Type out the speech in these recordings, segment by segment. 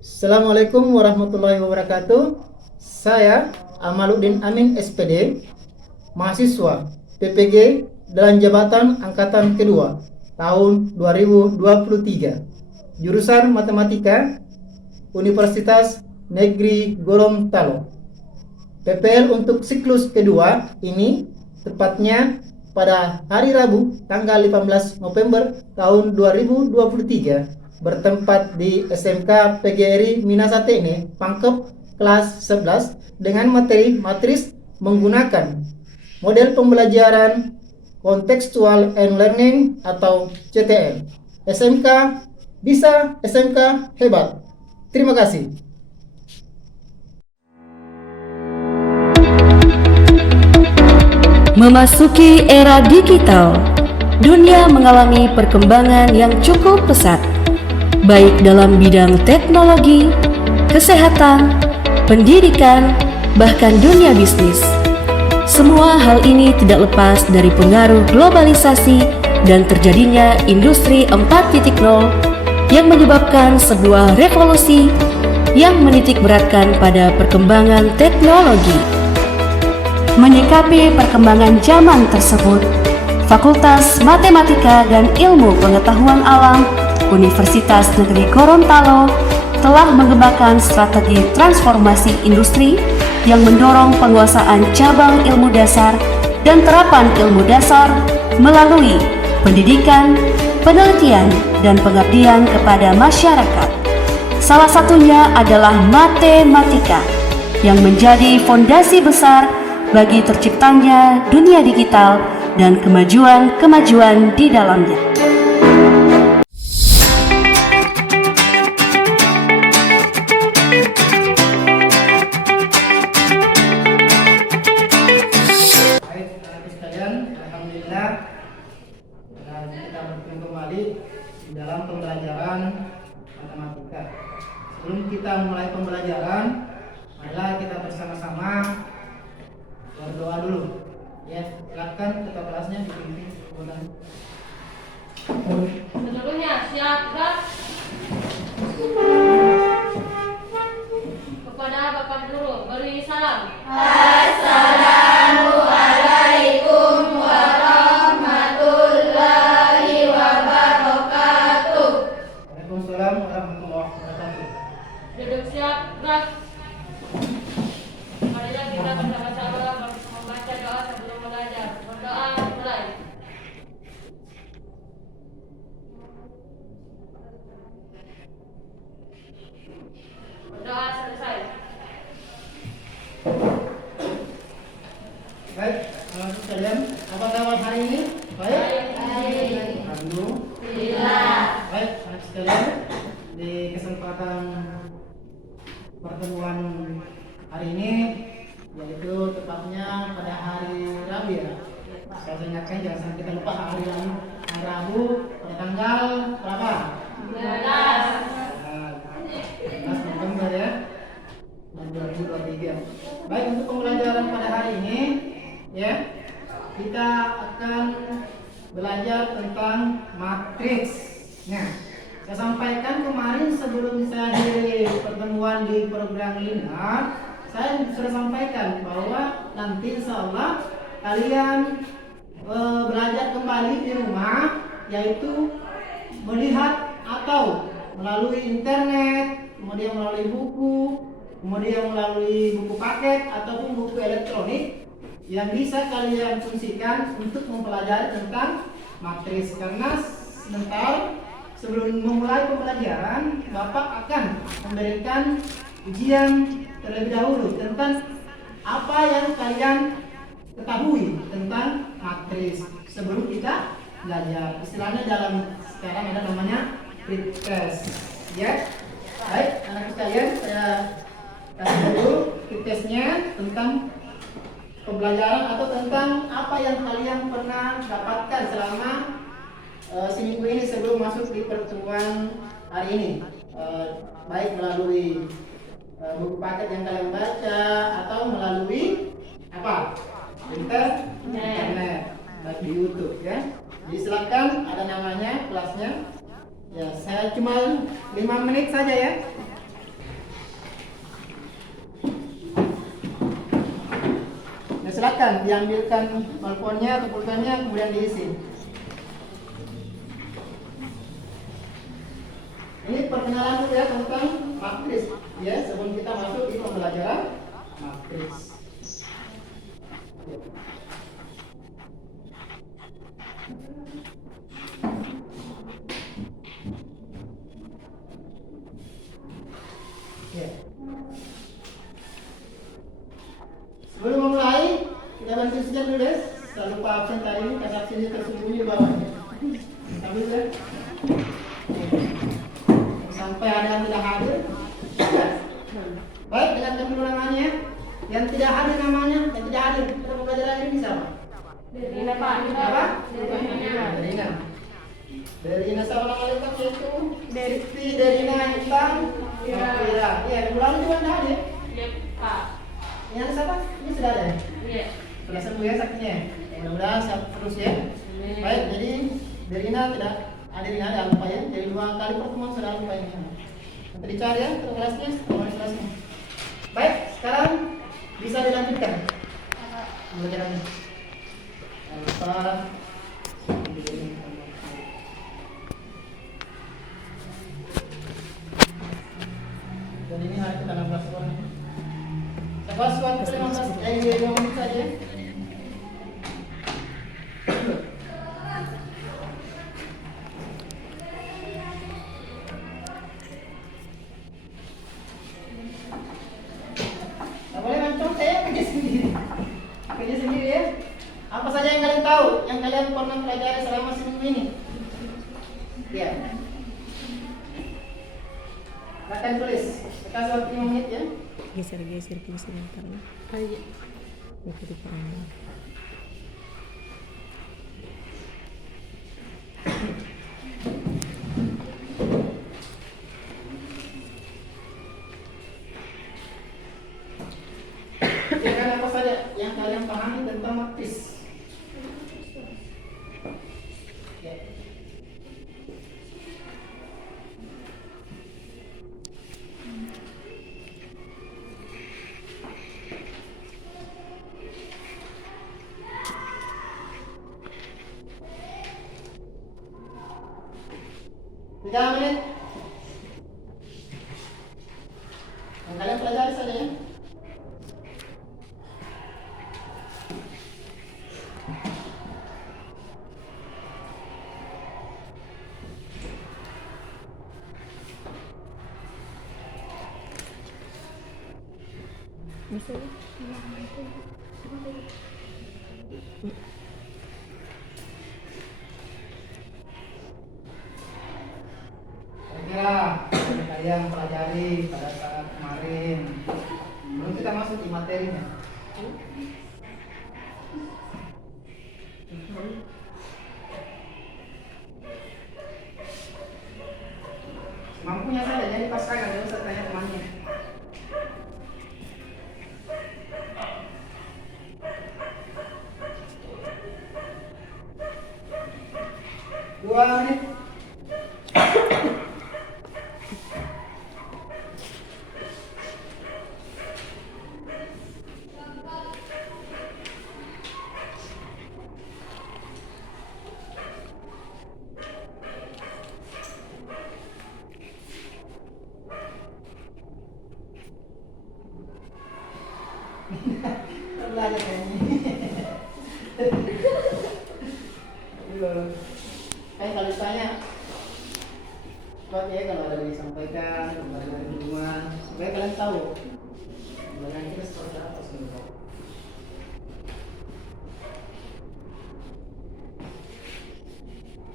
Assalamualaikum warahmatullahi wabarakatuh. Saya Amaluddin Amin SPD, mahasiswa PPG dalam jabatan angkatan kedua tahun 2023, jurusan Matematika, Universitas Negeri Gorontalo. PPL untuk siklus kedua ini tepatnya pada hari Rabu tanggal 15 November tahun 2023 bertempat di SMK PGRI Minasatene Pangkep kelas 11 dengan materi matris menggunakan model pembelajaran Contextual and Learning atau CTL. SMK bisa, SMK hebat. Terima kasih. Memasuki era digital, dunia mengalami perkembangan yang cukup pesat, baik dalam bidang teknologi, kesehatan, pendidikan, bahkan dunia bisnis. Semua hal ini tidak lepas dari pengaruh globalisasi dan terjadinya industri 4.0 yang menyebabkan sebuah revolusi yang menitikberatkan pada perkembangan teknologi. Menyikapi perkembangan zaman tersebut, Fakultas Matematika dan Ilmu Pengetahuan Alam Universitas Negeri Gorontalo telah mengembangkan strategi transformasi industri yang mendorong penguasaan cabang ilmu dasar dan terapan ilmu dasar melalui pendidikan, penelitian, dan pengabdian kepada masyarakat. Salah satunya adalah matematika yang menjadi fondasi besar bagi terciptanya dunia digital dan kemajuan-kemajuan di dalamnya. Alhamdulillah, dan kita bertemu kembali di dalam pembelajaran matematika. Sebelum kita mulai pembelajaran, marilah kita bersama-sama berdoa dulu. Ya, silakan ketua kelasnya dipimpin. Seluruhnya siap, gerak. Kepada Bapak Guru beri salam. Assalamualaikum warahmatullahi wabarakatuh. Waalaikumsalam warahmatullahi wabarakatuh. Duduk siap, gerak. Marilah kita bersama-sama membaca doa sebelum belajar. Berdoa mulai. Berdoa selesai. Baik, anak sekalian, apa kabar hari ini? Baik. Alhamdulillah. Baik, anak sekalian, di kesempatan pertemuan hari ini, yaitu tepatnya pada hari Rabu ya. Saya ingatkan jangan sampai kita lupa hari Rabu pada tanggal berapa? 11 November ya, 2023. Baik, untuk pembelajaran pada hari ini ya, kita akan belajar tentang matriks. Nah, saya sampaikan kemarin sebelum saya di pertemuan di program linear, saya sudah sampaikan bahwa nanti insya Allah kalian belajar kembali di rumah, yaitu melihat atau melalui internet, kemudian melalui buku, kemudian melalui buku paket ataupun buku elektronik yang bisa kalian fungsikan untuk mempelajari tentang matriks. Karena sebentar sebelum memulai pembelajaran, Bapak akan memberikan ujian terlebih dahulu tentang apa yang kalian ketahui tentang matriks sebelum kita belajar. Istilahnya dalam sekarang ada namanya pretest, ya. Baik, anak sekalian, saya kasih dulu pretestnya tentang pembelajaran atau tentang apa yang kalian pernah dapatkan selama seminggu ini sebelum masuk di pertemuan hari ini, baik melalui buku paket yang kalian baca atau melalui apa? Internet, baik di YouTube ya. Jadi silakan, ada namanya kelasnya. Ya, saya cuma 5 menit saja ya. Silakan diambilkan balkonnya atau pulpennya kemudian diisi. Ini perkenalan dulu ya tentang matris ya sebelum kita masuk di pembelajaran matris. Ya. Sebelum memulai, kita bantu sekian dulu ya. Jangan lupa absen tadi ini, kas absennya tersembunyi di bawahnya. Ambil ya. Sampai ada yang tidak hadir. Baik, dengarkan dulu namanya. Yang tidak hadir namanya, yang tidak hadir. Kita pembelajaran ini bisa apa? Derina, Pak. Apa? Derina. Derina. Derina sama nama lengkap yaitu Siti Derina Intan Nofira. Iya, bulan juga tidak hadir. Iya, Pak. Ini ada siapa? Ini sudah ada ya? Iya. Sudah sembuh ya sakitnya. Mudah-mudahan sehat terus ya. Baik, jadi Derina tidak hadir ini ada lupa ya. Jadi 2 kali pertemuan sudah lupa ini. Nanti dicari ya untuk kelasnya, kelasnya. Baik, sekarang bisa dilanjutkan. Pembelajarannya. Jangan lupa. Dan ini hari ke 16 orang. Pas waktu 5 menit saja. Tak boleh mancung, saya kerja sendiri. Kerja sendiri ya. Apa saja yang kalian tahu, yang kalian pernah pelajari selama seminggu ini? Ya. Akan tulis. Kasih waktu 5 menit ya. Geser dulu sebentar ya. Ayo. Ikuti peran. Kira apa saja yang kalian pahami tentang matris? Ya. Tiga menit. Yang kalian pelajari saja ya. Bisa ya? Kira-kira yang kalian pelajari pada saat kemarin belum kita masuk di materinya. Mampunya saja, jadi pasrahkan, jangan usah tanya temannya. Dua menit. Belajar kayaknya. Kayak kalau ditanya, buat ya kalau ada yang disampaikan, pembelajaran di rumah, supaya kalian tahu pembelajaran kita seperti apa sebenarnya.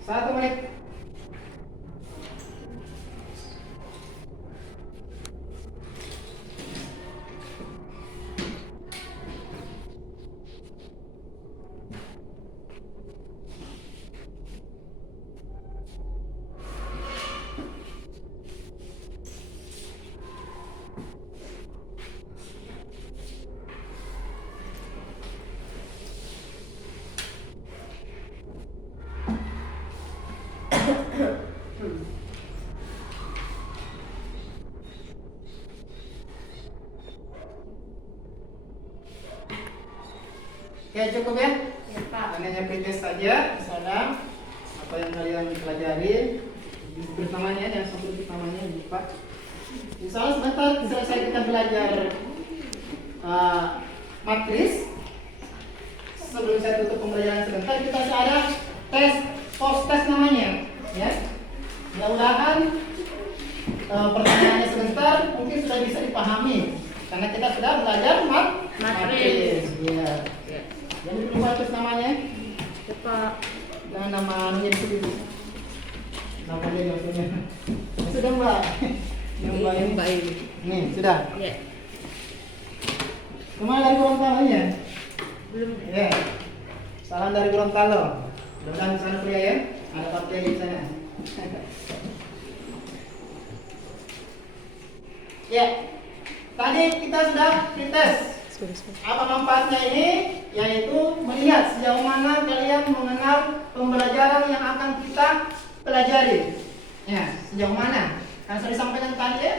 Satu menit. Oke, cukup ya? Ya, Pak. Hanya pretest saja, misalnya apa yang kalian pelajari, disebut namanya, yang sebut namanya lupa. Misalnya sebentar, selesai kita belajar matris. Sebelum saya tutup pembelajaran sebentar, kita ada tes post test namanya, ya. Mudah-mudahan pertanyaannya sebentar mungkin sudah bisa dipahami karena kita sudah belajar matris. Ya. Jadi lupa terus namanya. Ya, Pak. Jangan nama anunya disebut. Namanya yang punya. Sudah Mbak. Yang Mbak ini. Mbak ini. Nih sudah. Ya. Kemana dari Gorontalo-nya? Belum. Ya. Salam dari Gorontalo. Mudah-mudahan di sana kuliah ya. Ada partai di sana. Ya. Tadi kita sudah dites. Apa manfaatnya ini? Yaitu melihat sejauh mana kalian mengenal pembelajaran yang akan kita pelajari. Ya, sejauh mana? Kan saya disampaikan tadi ya,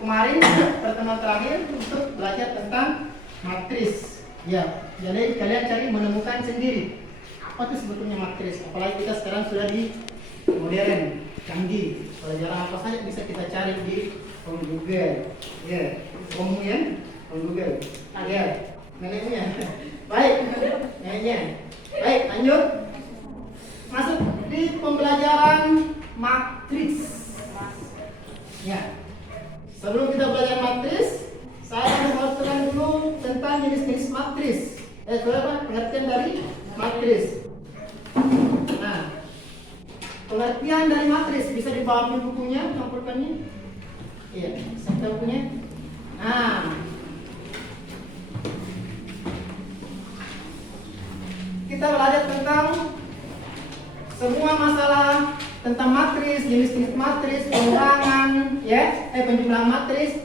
kemarin pertemuan terakhir untuk belajar tentang matris. Ya, jadi kalian cari menemukan sendiri apa itu sebetulnya matris. Apalagi kita sekarang sudah di modern, canggih. Pelajaran apa saja bisa kita cari di Google. Ya, kemudian Google. Ya, nilainya. Baik, nilainya. Baik, lanjut. Masuk di pembelajaran matris. Ya. Sebelum kita belajar matris, saya harus terang dulu tentang jenis-jenis matris. Apa? Pengertian dari matris. Nah, pengertian dari matris bisa dibawa di bukunya, campurannya. Iya, saya bukunya. Nah, kita belajar tentang semua masalah tentang matris, jenis-jenis matris, pengurangan, ya, penjumlahan matris.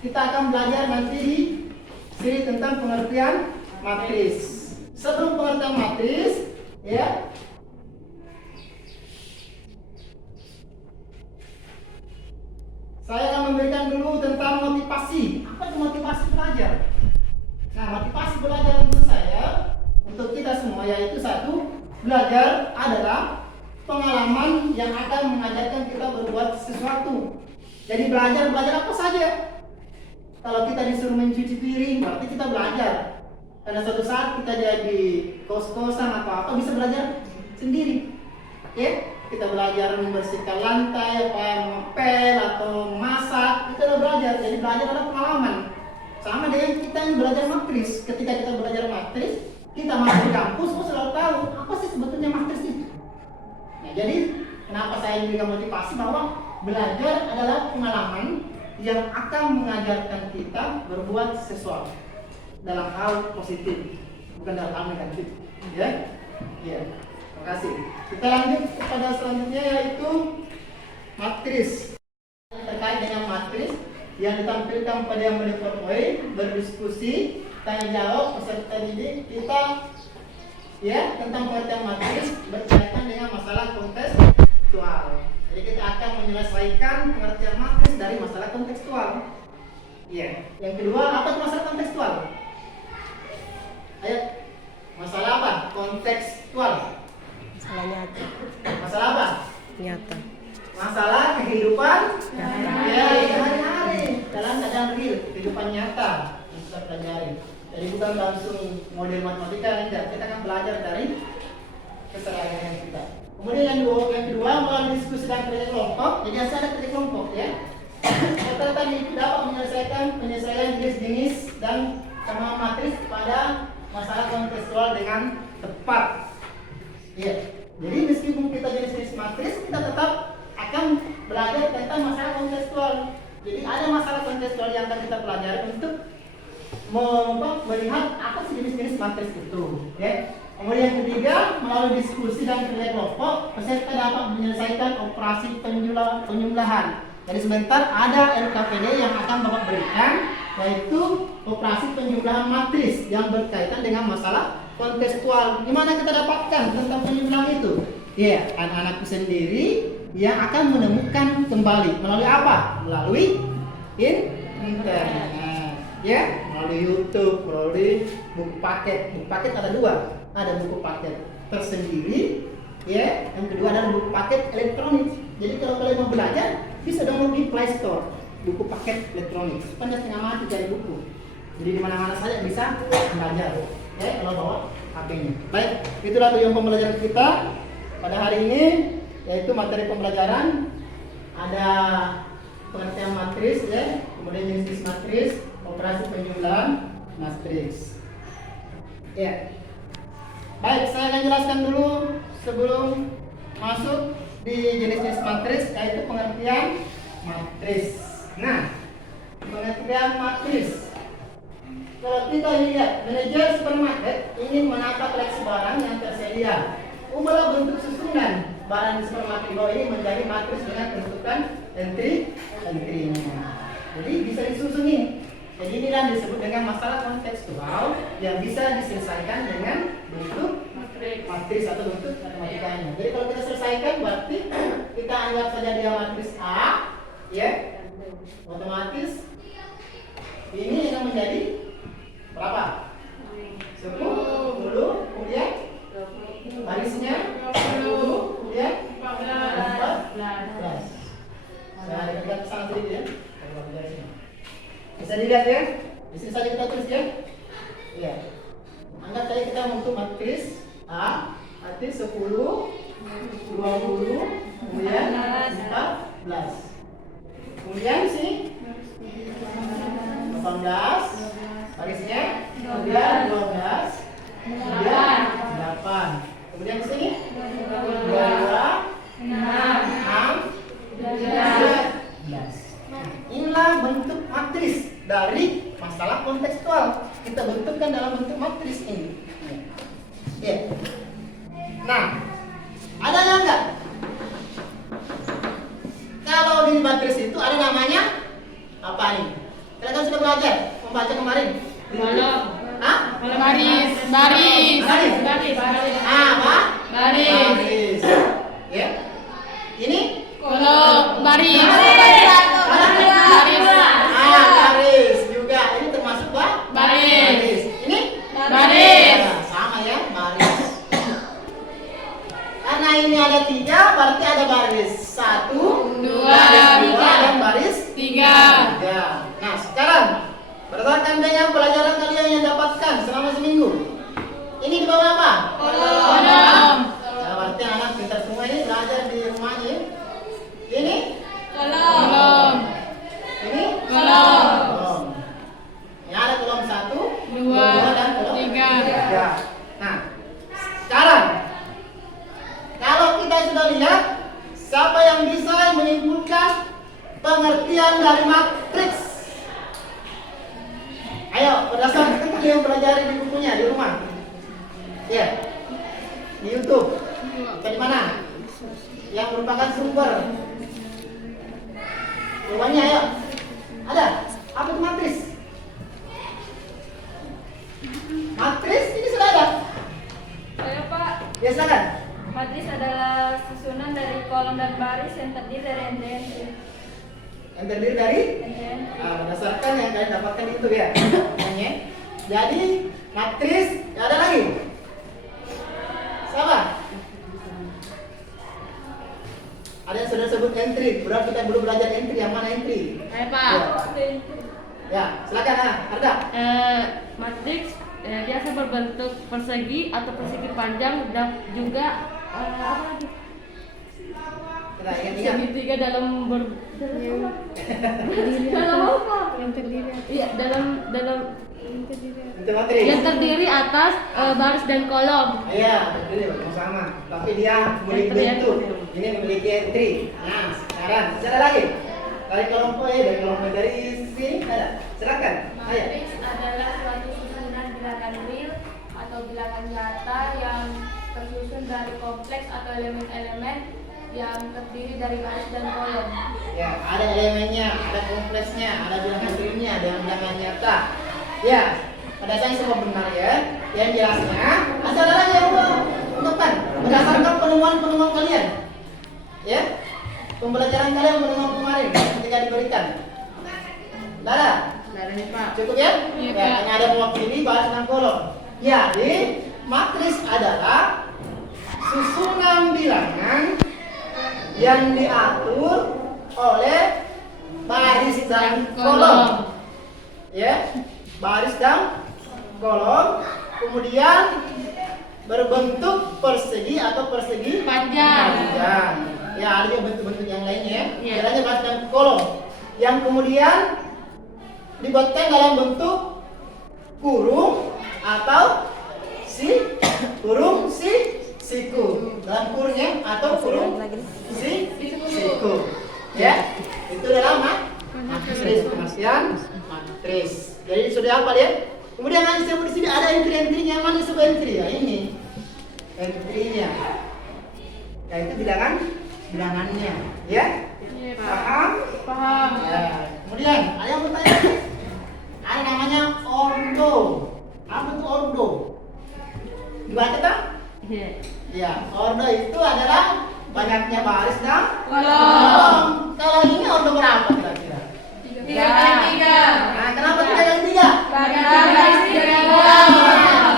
Kita akan belajar nanti di sini tentang pengertian matris. Sebelum pengertian matris, ya, saya akan memberikan dulu tentang motivasi. Apa itu motivasi belajar? Nah, motivasi belajar untuk saya, untuk kita semua, yaitu satu, belajar adalah pengalaman yang akan mengajarkan kita berbuat sesuatu. Jadi belajar apa saja. Kalau kita disuruh mencuci piring, berarti kita belajar. Karena suatu saat kita jadi kos-kosan atau apa bisa belajar sendiri. Ya, kita belajar membersihkan lantai, ngepel atau masak, kita udah belajar. Jadi belajar adalah pengalaman. Sama dengan kita yang belajar matris. Ketika kita belajar matris, kita masuk di kampus, selalu tahu apa sih sebetulnya matris itu. Nah, jadi kenapa saya memberikan motivasi bahwa belajar adalah pengalaman yang akan mengajarkan kita berbuat sesuatu dalam hal positif, bukan dalam hal negatif. Ya, ya. Terima kasih. Kita lanjut kepada selanjutnya, yaitu matris. Terkait dengan matris yang ditampilkan pada yang PowerPoint, berdiskusi, tanya jawab peserta didik kita, ya, tentang pengertian matris berkaitan dengan masalah kontekstual. Jadi kita akan menyelesaikan pengertian matris dari masalah kontekstual. Ya. Yang kedua, apa itu masalah kontekstual? Ayo, masalah apa? Kontekstual. Masalah nyata. Masalah apa? Nyata. Masalah kehidupan ya, hari-hari dalam keadaan real, kehidupan nyata yang kita pelajari. Jadi bukan langsung model matematika, tidak. Kita akan belajar dari keseharian kita. Kemudian yang kedua melalui diskusi dan kerja kelompok. Jadi ada kerja kelompok, ya. Kita tadi dapat menyelesaikan penyelesaian jenis-jenis dan sama matris pada masalah kontekstual dengan tepat. Iya. Jadi meskipun kita jenis-jenis matris, kita tetap akan belajar tentang masalah kontekstual. Jadi ada masalah kontekstual yang akan kita pelajari untuk melihat apa sih jenis-jenis matris itu, ya. Kemudian yang ketiga, melalui diskusi dan kerja kelompok, peserta dapat menyelesaikan operasi penjumlahan. Jadi sebentar ada LKPD yang akan Bapak berikan, yaitu operasi penjumlahan matris yang berkaitan dengan masalah kontekstual. Di mana kita dapatkan tentang penjumlahan itu? Ya, anak-anakku sendiri yang akan menemukan kembali melalui apa? Melalui internet. ya, melalui YouTube, melalui buku paket. Buku paket ada dua, ada buku paket tersendiri, ya. Yang kedua adalah buku paket elektronik. Jadi kalau kalian mau belajar, bisa download di Play Store buku paket elektronik. Supaya setengah mati cari buku. Jadi di mana-mana saja bisa belajar, ya. Kalau bawa HP-nya. Baik, itulah tujuan pembelajaran kita pada hari ini, yaitu materi pembelajaran ada pengertian matris, ya, kemudian jenis matris, operasi penjumlahan matriks. Ya. Baik, saya akan jelaskan dulu sebelum masuk di jenis-jenis matris, yaitu pengertian matris. Nah, pengertian matris. Kalau kita lihat, manajer supermarket ingin menata koleksi barang yang tersedia. Ubahlah bentuk susunan barang di supermarket bawah ini menjadi matris dengan bentukan entry-nya. Jadi bisa disusun ini. Jadi inilah disebut dengan masalah kontekstual yang bisa diselesaikan dengan bentuk matris atau bentuk matematikanya. Jadi kalau kita selesaikan, berarti kita anggap saja dia matris A, ya. Otomatis ini akan menjadi berapa? 10, kemudian barisnya 10, kemudian 14. Nah, kita kesana sedikit ya. Bisa dilihat ya. Di sini saja kita tulis ya. Ya. Anggap saja kita untuk matris A, arti 10, 20, kemudian 14. Kemudian sini 18, barisnya, kemudian 12, kemudian 8. Kemudian di sini 22, 6, 11. Inilah bentuk matris dari masalah kontekstual. Kita bentukkan dalam bentuk matris ini. Ya. Nah, ada yang enggak? Kalau di matris itu ada namanya apa nih? Kalian kan sudah belajar membaca kemarin. Kolom. Hah? Baris. Apa? Baris. Ya. Ini? Kolom. Baris. Baris juga. Ini termasuk Baris. Ini? Baris. Nah, sama ya, baris. Karena ini ada 3, berarti ada baris 1, 2, dan baris 3. 3. Nah, sekarang berdasarkan dengan pelajaran kalian yang dapatkan selama seminggu, ini di bawah apa? Kolom. Nah, berarti anak pintar semua ini belajar di rumahnya ya. Ini? Kolom. Ini? Kolom. Kolom. Ini ada kolom 1, 2, dan kolom 3. 3. Nah, sekarang kalau kita sudah lihat, siapa yang bisa menyimpulkan pengertian dari matriks? Ayo, berdasarkan kalian pelajari di bukunya di rumah. Ya, di YouTube. Atau di mana? Yang merupakan sumber. Jawabannya ayo. Ada? Apa itu matris? Matris ini sudah ada. Saya Pak. Ya, silakan. Matris adalah susunan dari kolom dan baris yang terdiri dari entry. Yang terdiri dari berdasarkan yang kalian dapatkan itu ya. Namanya. Jadi matris ada lagi. Siapa? Ada yang sudah sebut entry. Berarti kita belum belajar entry. Yang mana entry? Saya Pak. Ya, silakan Arda. Matriks biasa berbentuk persegi atau persegi panjang dan juga apa lagi? Kita ingat-ingat. Segitiga dalam dalam apa? Yang terdiri Iya, dalam Itu matris. yang terdiri atas baris dan kolom. Iya, terdiri sama. Tapi dia memiliki bentuk. Ini memiliki entry. Nah, sekarang ada lagi. Dari kelompok dari kelompok dari sini ada. Silakan. Ayo. Matriks adalah suatu susunan bilangan real atau bilangan nyata yang tersusun dari kompleks atau elemen-elemen yang terdiri dari baris dan kolom. Ya, ada elemennya, ada kompleksnya, ada bilangan realnya, ada bilangan nyata. Ya, pada saya semua benar ya. Yang jelasnya, ada lagi yang untukkan berdasarkan penemuan-penemuan kalian. Ya, pembelajaran kalian penemuan kemarin ketika diberikan. Lara, Cukup ya? Ya, hanya ada mewakili baris dan kolom. Jadi matris adalah susunan bilangan yang diatur oleh baris dan kolom. Ya, baris dan kolom, kemudian berbentuk persegi atau persegi panjang. Ya, ada juga bentuk-bentuk yang lainnya. Caranya baris dan kolom, yang kemudian dibuatkan dalam bentuk kurung atau siku. Dalam kurungnya atau kurung siku. Ya, itu adalah matris, pengertian matris. Jadi sudah hafal ya. Kemudian yang disebut di sini ada entry-entrynya. Mana disebut entry ya? Ini entry-nya. Ya, itu bilangannya. Ya? Paham? Ya. Kemudian ada yang bertanya. Ada namanya ordo. Apa itu ordo? Dibaca tak? Ya, ordo itu adalah banyaknya baris dan kolom. Kalau ini ordo berapa kira-kira? 3 kali 3. Nah, kenapa 3 kali 3? Karena baris 3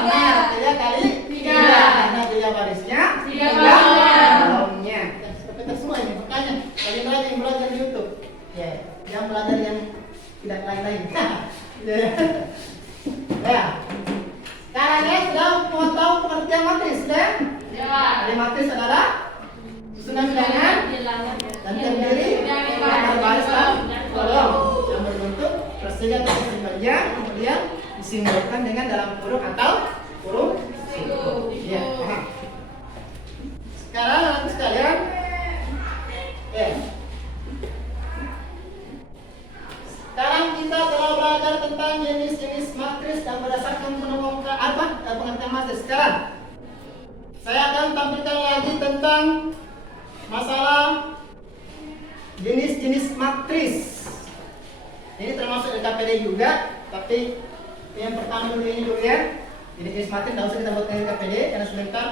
Benar, 3 kali 3. Karena 3 barisnya, 3 kolomnya. Seperti semua ini, makanya kalian yang belajar di YouTube. Ya, yang belajar yang tidak lain-lain. Ya. Sekarang ya sudah mau tahu pengertian matris, ya? Jadi matris adalah susunan bilangan dan terdiri dari baris dan kolom yang berbentuk persegi atau persegi panjang, kemudian disimbolkan dengan dalam kurung atau kurung siku. Ya, paham. Sekarang anak sekalian, sekarang kita telah belajar tentang jenis-jenis matris dan berdasarkan pengertian matris. Sekarang saya akan tampilkan lagi tentang masalah jenis-jenis matris. Ini termasuk LKPD juga, tapi yang pertama dulu ini dulu ya. Jenis matris tidak usah kita buatkan LKPD karena sebentar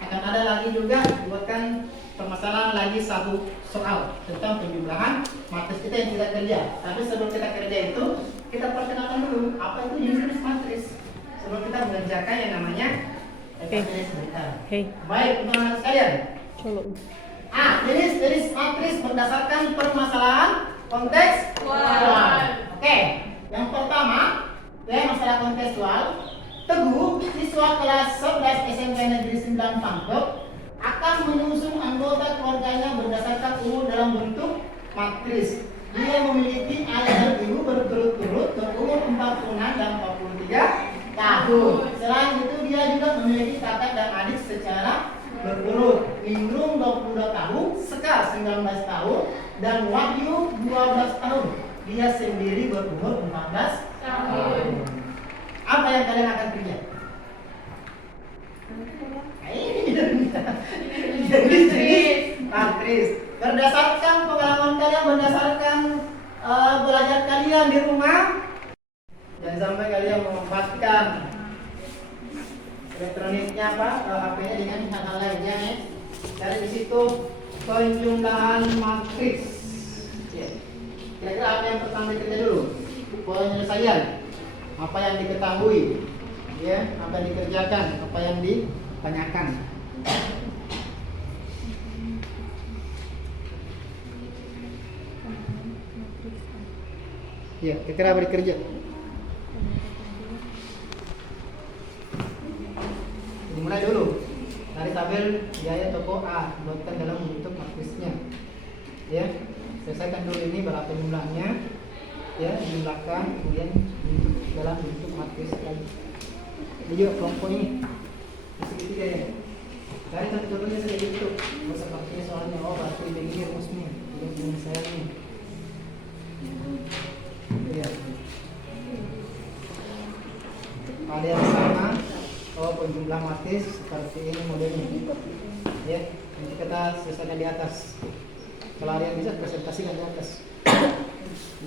akan ada lagi juga buatkan permasalahan lagi satu soal tentang penjumlahan matris kita yang tidak kerja. Tapi sebelum kita kerja itu kita perkenalkan dulu apa itu jenis-jenis matris sebelum kita mengerjakan yang namanya LKPD sebentar. Baik, teman-teman sekalian. Jenis-jenis matris berdasarkan permasalahan kontekstual. Oke, yang pertama masalah kontekstual. Teguh, siswa kelas 11 SMP Negeri 9 Pangkep akan menyusun anggota keluarganya berdasarkan umur dalam bentuk matris. Dia memiliki ayah dan ibu berturut-turut berumur 46 dan 43 tahun. Selain itu dia juga memiliki kakak dan adik secara berurut. Ningrum 22 tahun, Sekar 19 tahun, dan Wahyu 12 tahun. Dia sendiri berumur 14 tahun. Apa yang kalian akan kerja? Jenis matris. Berdasarkan pengalaman kalian, berdasarkan belajar kalian di rumah, jangan sampai kalian memanfaatkan elektroniknya HP-nya dengan hal-hal lainnya ya. Dari di situ penjumlahan matris. Kira-kira apa yang pertama dikerja dulu? Penyelesaian. Apa yang diketahui, ya, apa yang dikerjakan, apa yang ditanyakan. Ya, kira-kira apa dikerja? Dimulai dulu dari tabel biaya toko A, buatkan dalam bentuk matrisnya. Ya, selesaikan dulu ini berapa jumlahnya. Ya, jumlahkan, kemudian dalam bentuk matris lagi. Ini juga kelompok ini segitiga ya. Cari contohnya saja YouTube. Sepertinya soalnya berarti begini rumusnya, begini saya nih. Ya. Ada yang sama. Penjumlah matris seperti ini modelnya. Ya, nanti kita selesaikan di atas. Kalau ada yang bisa presentasikan di atas.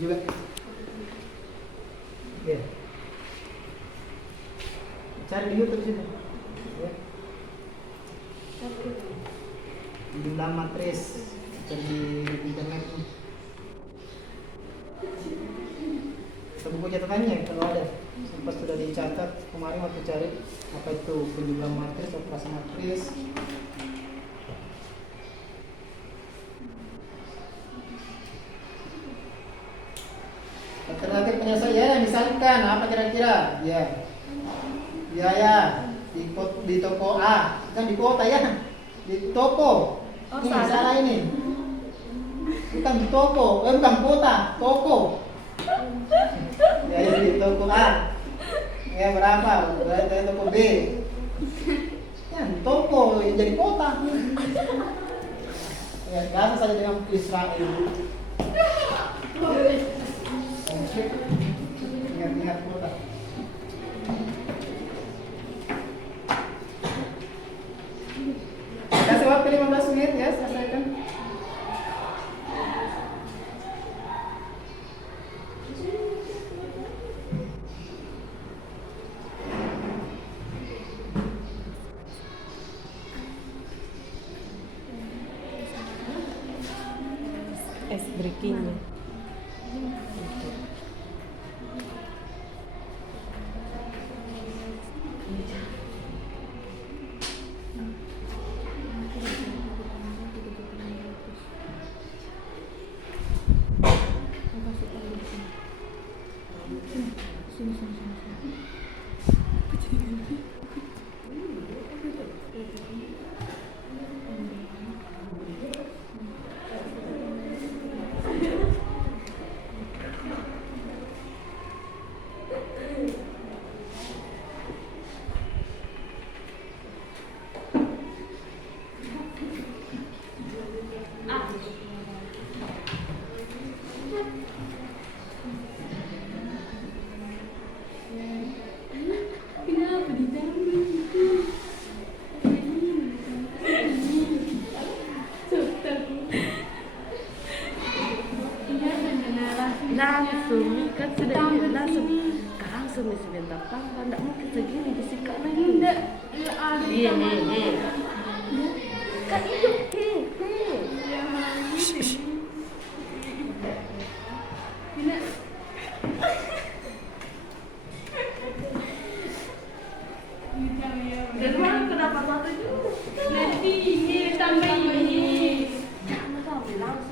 Juga. Ya. Cari di YouTube sini. Ya. Jumlah matris di internet. buku catatannya kalau ada. Pas sudah dicatat kemarin waktu cari apa itu penjumlahan matris, operasi matris. Alternatif penyelesaian, misalkan apa kira-kira? Ya, biaya di toko A, kan di kota ya, di toko. Oh, Ini salah. salah ini. Bukan di toko, bukan kota, toko. Ya, di toko A. Ya berapa? Dari toko B. Ya, toko jadi kota. Ya, biasa saja dengan Israel. Konflik. Ingat-ingat kota. Kasih waktu 15 menit ya, selesaikan. Es breakingnya. Langsung kan sudah ini langsung nih sebentar tambah nggak mungkin segini disikat lagi. Iya nih kan hidup kenapa satu juga? Nanti ini tambah ini. Jangan tahu langsung.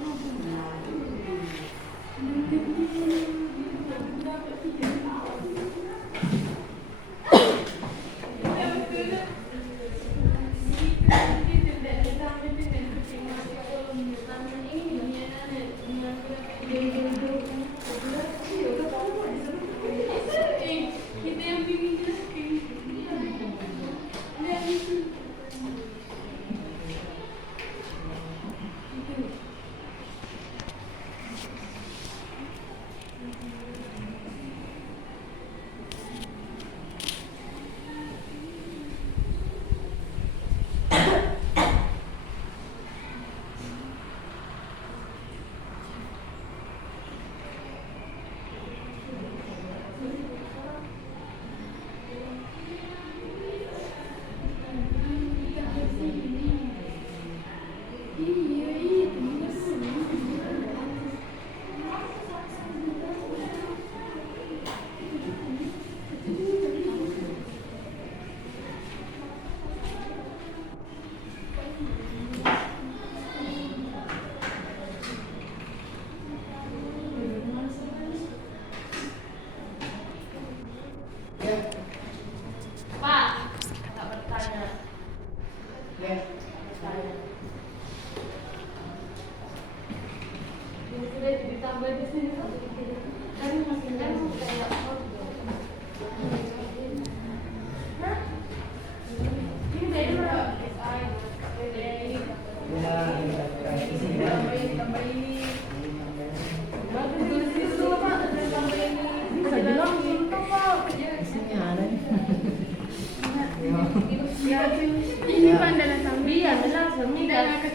Ini pandangan sambian, langsung nih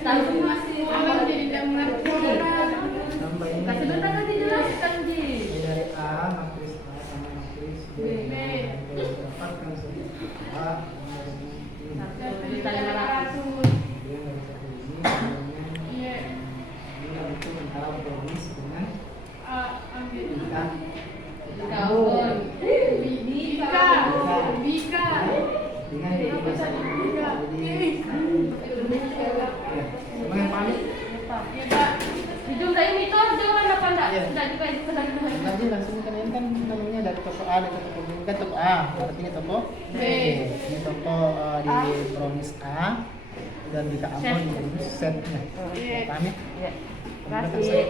tapi masih awal jadi tidak mengerti orang. Kasih bentar nanti jelaskan Ji. Dari A, matris A sama matris B. Dapatkan saja A, Ditanya langsung. dia nggak bisa begini. Iya. Ini itu antara polis dengan Ambil. kita Kabur. Bika. Bika. Dengan bahasa Indonesia. Jadi ya, sama yang panik. Ya Pak. Hidung ini tuh jangan apa enggak? Iya. Enggak juga itu pesan. Nanti langsung kalian kan namanya dari toko A dari toko B kan toko A. Berarti ini toko B. Ini toko di Brownies A dan di Kak Ambon ini setnya. Paham ya? Ya. Terima Kasih. kasih.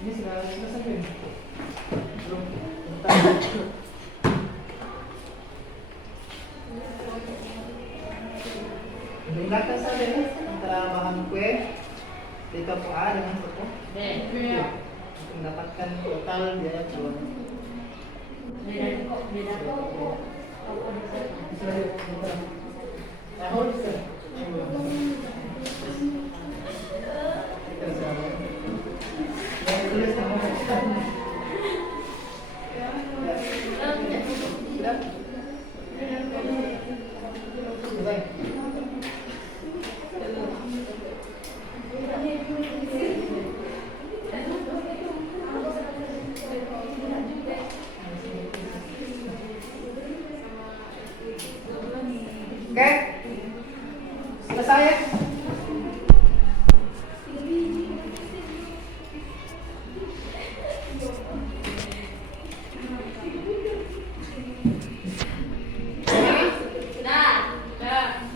Ini sudah selesai belum? Belum. Gunakan saja ya antara bahan kue di toko A dengan toko B untuk mendapatkan total biaya jual. Tahun Oke, selesai ya.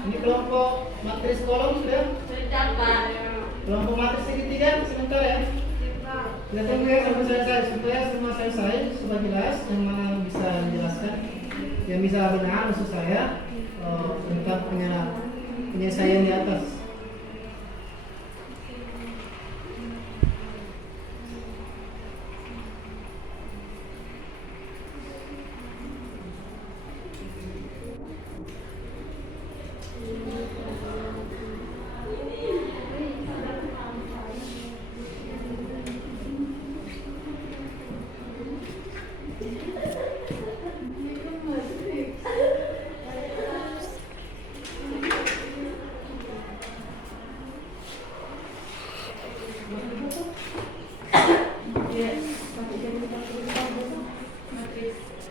Ini kelompok matris kolom sudah. Kelompok matris segitiga sebentar ya. Kita tunggu ya sampai selesai supaya semua selesai, supaya jelas yang mana bisa dijelaskan, yang bisa benar maksud saya tentang penyelesaian di atas.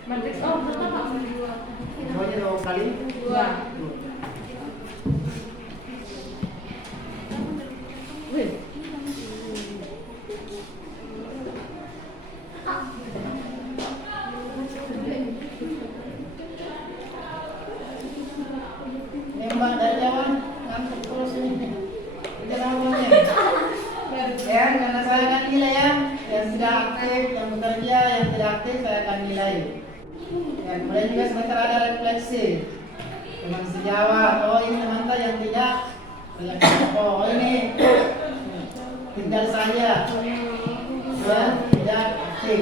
Matrix oh betul Pak. Semuanya 2 kali. 2. Wih. Ini Mbak dari Jawa ngantuk terus ini. Udah namanya. Ya, karena saya akan nilai ya. Yang sudah aktif, yang bekerja, yang tidak aktif saya akan nilai. Ya, kemudian juga sebentar ada refleksi. Teman sejawat, oh ini teman yang tidak oh ini tinggal saja. Ya, tidak aktif.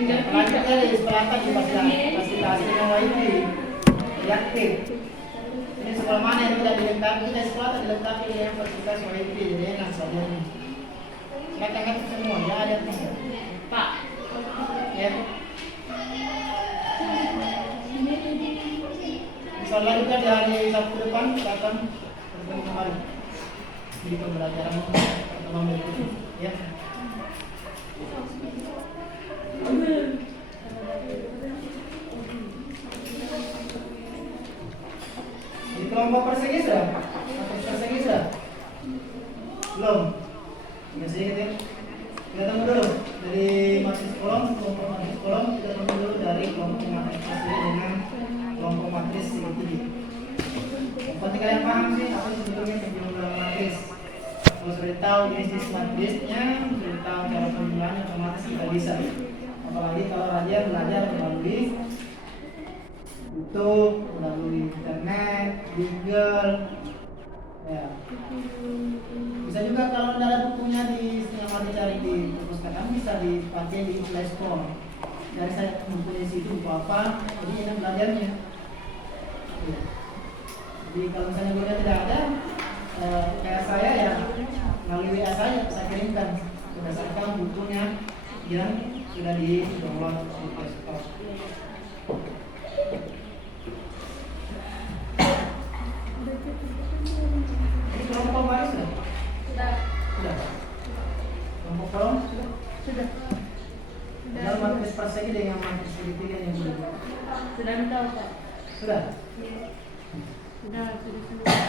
Selanjutnya di sekolahkan di fasilitasi WiFi tidak aktif. Ini sekolah mana yang tidak dilengkapi? Kita sekolah tidak dilengkapi dengan fasilitas WiFi, jadi enak saja ini. Katakan semua, ya ada tidak? Pak. Ya. Insyaallah juga di hari Sabtu depan kita akan bertemu kembali di pembelajaran pertemuan berikutnya. Ya. Di kelompok persegi sudah? Persegi sudah? Belum? Biasanya gitu ya. Kita tunggu dulu dari matris kolom, kelompok matris kolom kita tunggu dulu dari kelompok matris persegi dengan kelompok matris segitiga. Yang penting kalian paham sih apa sebetulnya penjumlahan matris. Kalau sudah tahu jenis matrisnya, sudah tahu cara penjumlahannya, otomatis kita bisa. Apalagi kalau kalian belajar melalui YouTube, melalui internet, Google, ya. Bisa juga kalau tidak ada bukunya di yang ada cari di perpustakaan bisa dipakai di Play Store. Dari saya mempunyai situ buku apa, jadi enak belajarnya. Ya. Jadi kalau misalnya bukunya tidak ada, kayak saya ya melalui WA saya kirimkan berdasarkan bukunya yang sudah di download di Play Store. Ini kelompok baru sudah? Sudah. Sudah. Kelompok kolom sudah? Sudah. Dalam matris persegi persegi dengan matris segitiga yang berbeda. Sudah tahu Pak. Sudah? Sudah selesai.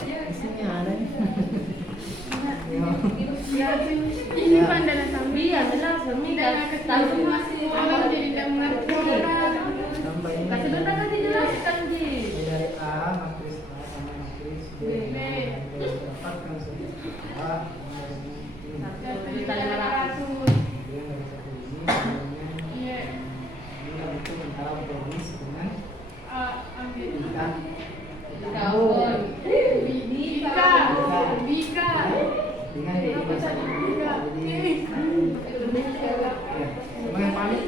Di sini ada nih. Ini pandangan sambil Iya, jelas. Kami tapi masih awal jadi tidak mengerti orang. Tambah ini. kasih bentar nanti jelaskan Ji. Ini dari A, matris A sama matris B. Dapatkan saja A, kemudian ini. Ditanya langsung. Kemudian dari satu ini, kemudian Iya. ini itu antara brownies dengan Ambil. ikan. Kawon. Bika. Bika. Dengan ini bahasa Indonesia. Jadi, ya. Emang yang paling?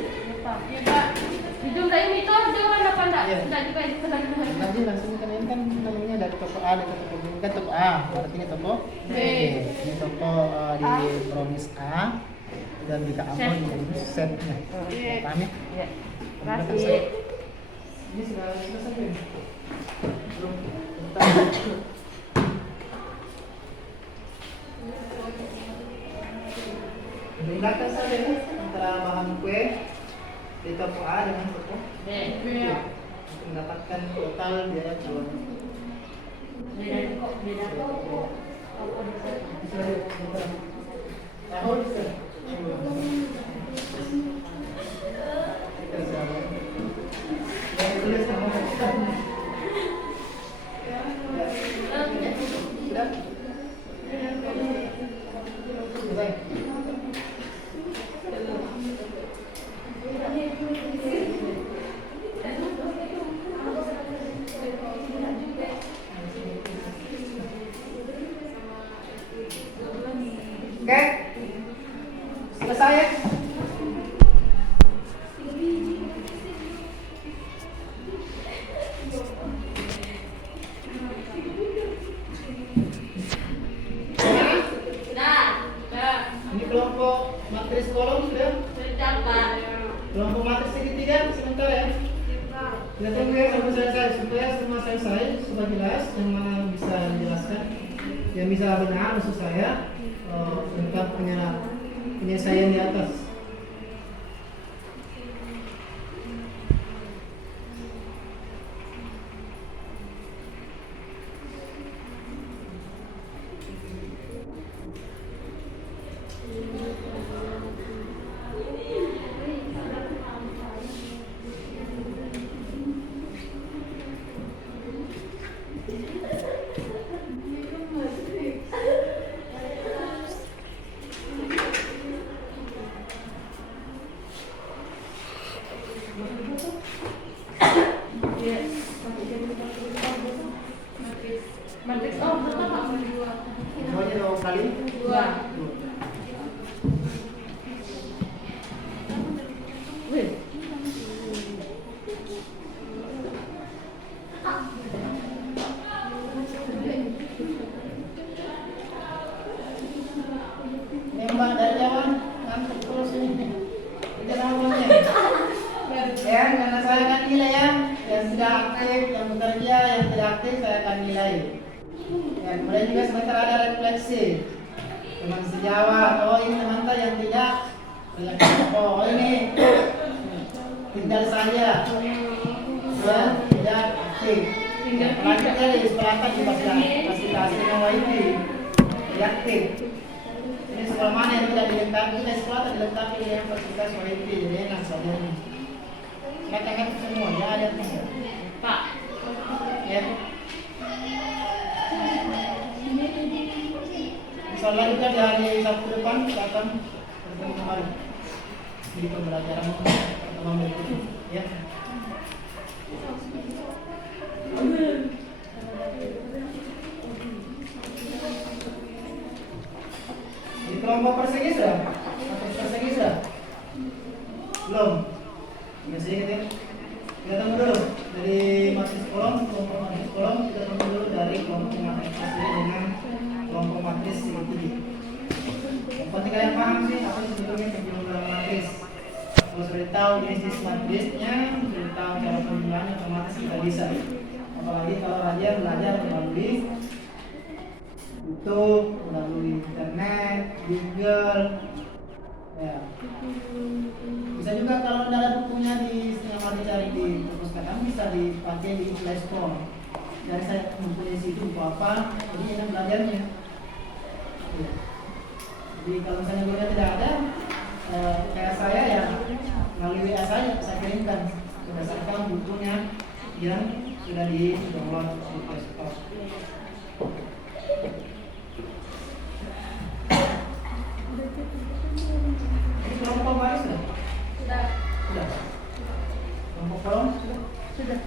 Iya Pak. Hidung dari ini tuh jangan apa enggak? Iya. Enggak juga itu Nanti langsung kan ini kan namanya dari toko A dari toko B kan toko A. Berarti ini toko B. Ini toko di brownies A dan di Kaamon ini setnya. Paham ya? Iya. Terima Terima kasih. kasih. Ini sudah selesai belum? Belum. Bentar. Bedakan saja ya antara bahan kue di toko A dengan toko B. Iya. Untuk mendapatkan total biaya jual. Beda kok. Tahun bisa. Yang tulis nama. Sudah? Sudah. Oke, selesai ya. Ini kelompok matris kolom sudah. Kelompok matris segitiga sebentar ya. Kita tunggu ya sampai selesai supaya semua selesai supaya jelas yang mana bisa dijelaskan, yang bisa benar maksud saya tentang penyelesaian di atas. Matrix oh betul Pak. Semuanya 2 kali. 2. Wih. Mbak dari Jawa ngantuk terus ini. Tidak namanya. Ya, karena saya akan nilai ya. Yang sudah aktif, yang bekerja, yang tidak aktif saya akan nilai. Ya, kemudian juga sebentar ada refleksi. Teman sejawat, oh ini teman yang tidak oh ini tinggal saja. Ya, tidak aktif. Selanjutnya di sekolahkan juga fasilitasi WiFi tidak aktif. Ini sekolah mana yang tidak dilengkapi? Kita sekolah tidak dilengkapi dengan fasilitas WiFi, jadi enak saja. Katakan semua, ya ada semua. Pak. Ya. Insyaallah juga di hari Sabtu depan kita akan bertemu kembali di pembelajaran pertama berikutnya. Ya. Di kelompok persegi sudah? Matris persegi sudah? Belum? Biasanya kita tunggu dulu dari seperti ini. Yang penting kalian paham sih apa yang sebetulnya penjumlahan matris. Kalau sudah tahu jenis matrisnya, sudah tahu cara penjumlahannya, otomatis kita bisa. Apalagi kalau kalian belajar melalui YouTube, melalui internet, Google, ya. Bisa juga kalau tidak ada bukunya yang mau dicari di perpustakaan, bisa dipakai di Play Store. Dari saya mempunyai situ buku apa, jadi kita belajarnya. Ya. Jadi kalau misalnya gurunya tidak ada, kayak saya ya melalui WA saya kirimkan berdasarkan bukunya yang sudah di download di Play Store. Ini kelompok baru sudah? Sudah. Kelompok kolom sudah? Sudah.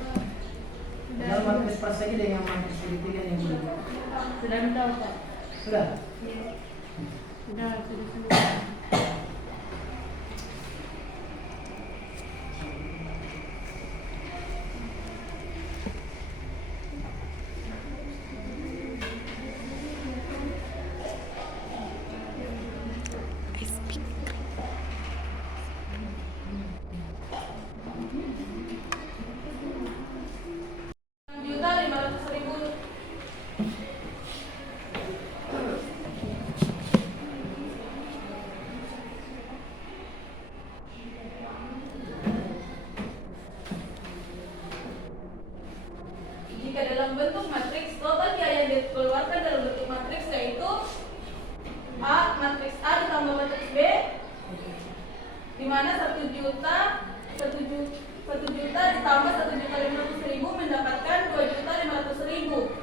Dalam matris persegi dengan matris segitiga yang sudah. Sudah tahu Pak. Sudah. Sudah. Jika dalam bentuk matriks, total biaya yang dikeluarkan dalam bentuk matriks yaitu matriks A ditambah matriks B, di mana 1 juta ditambah 1.500.000 mendapatkan 2.500.000.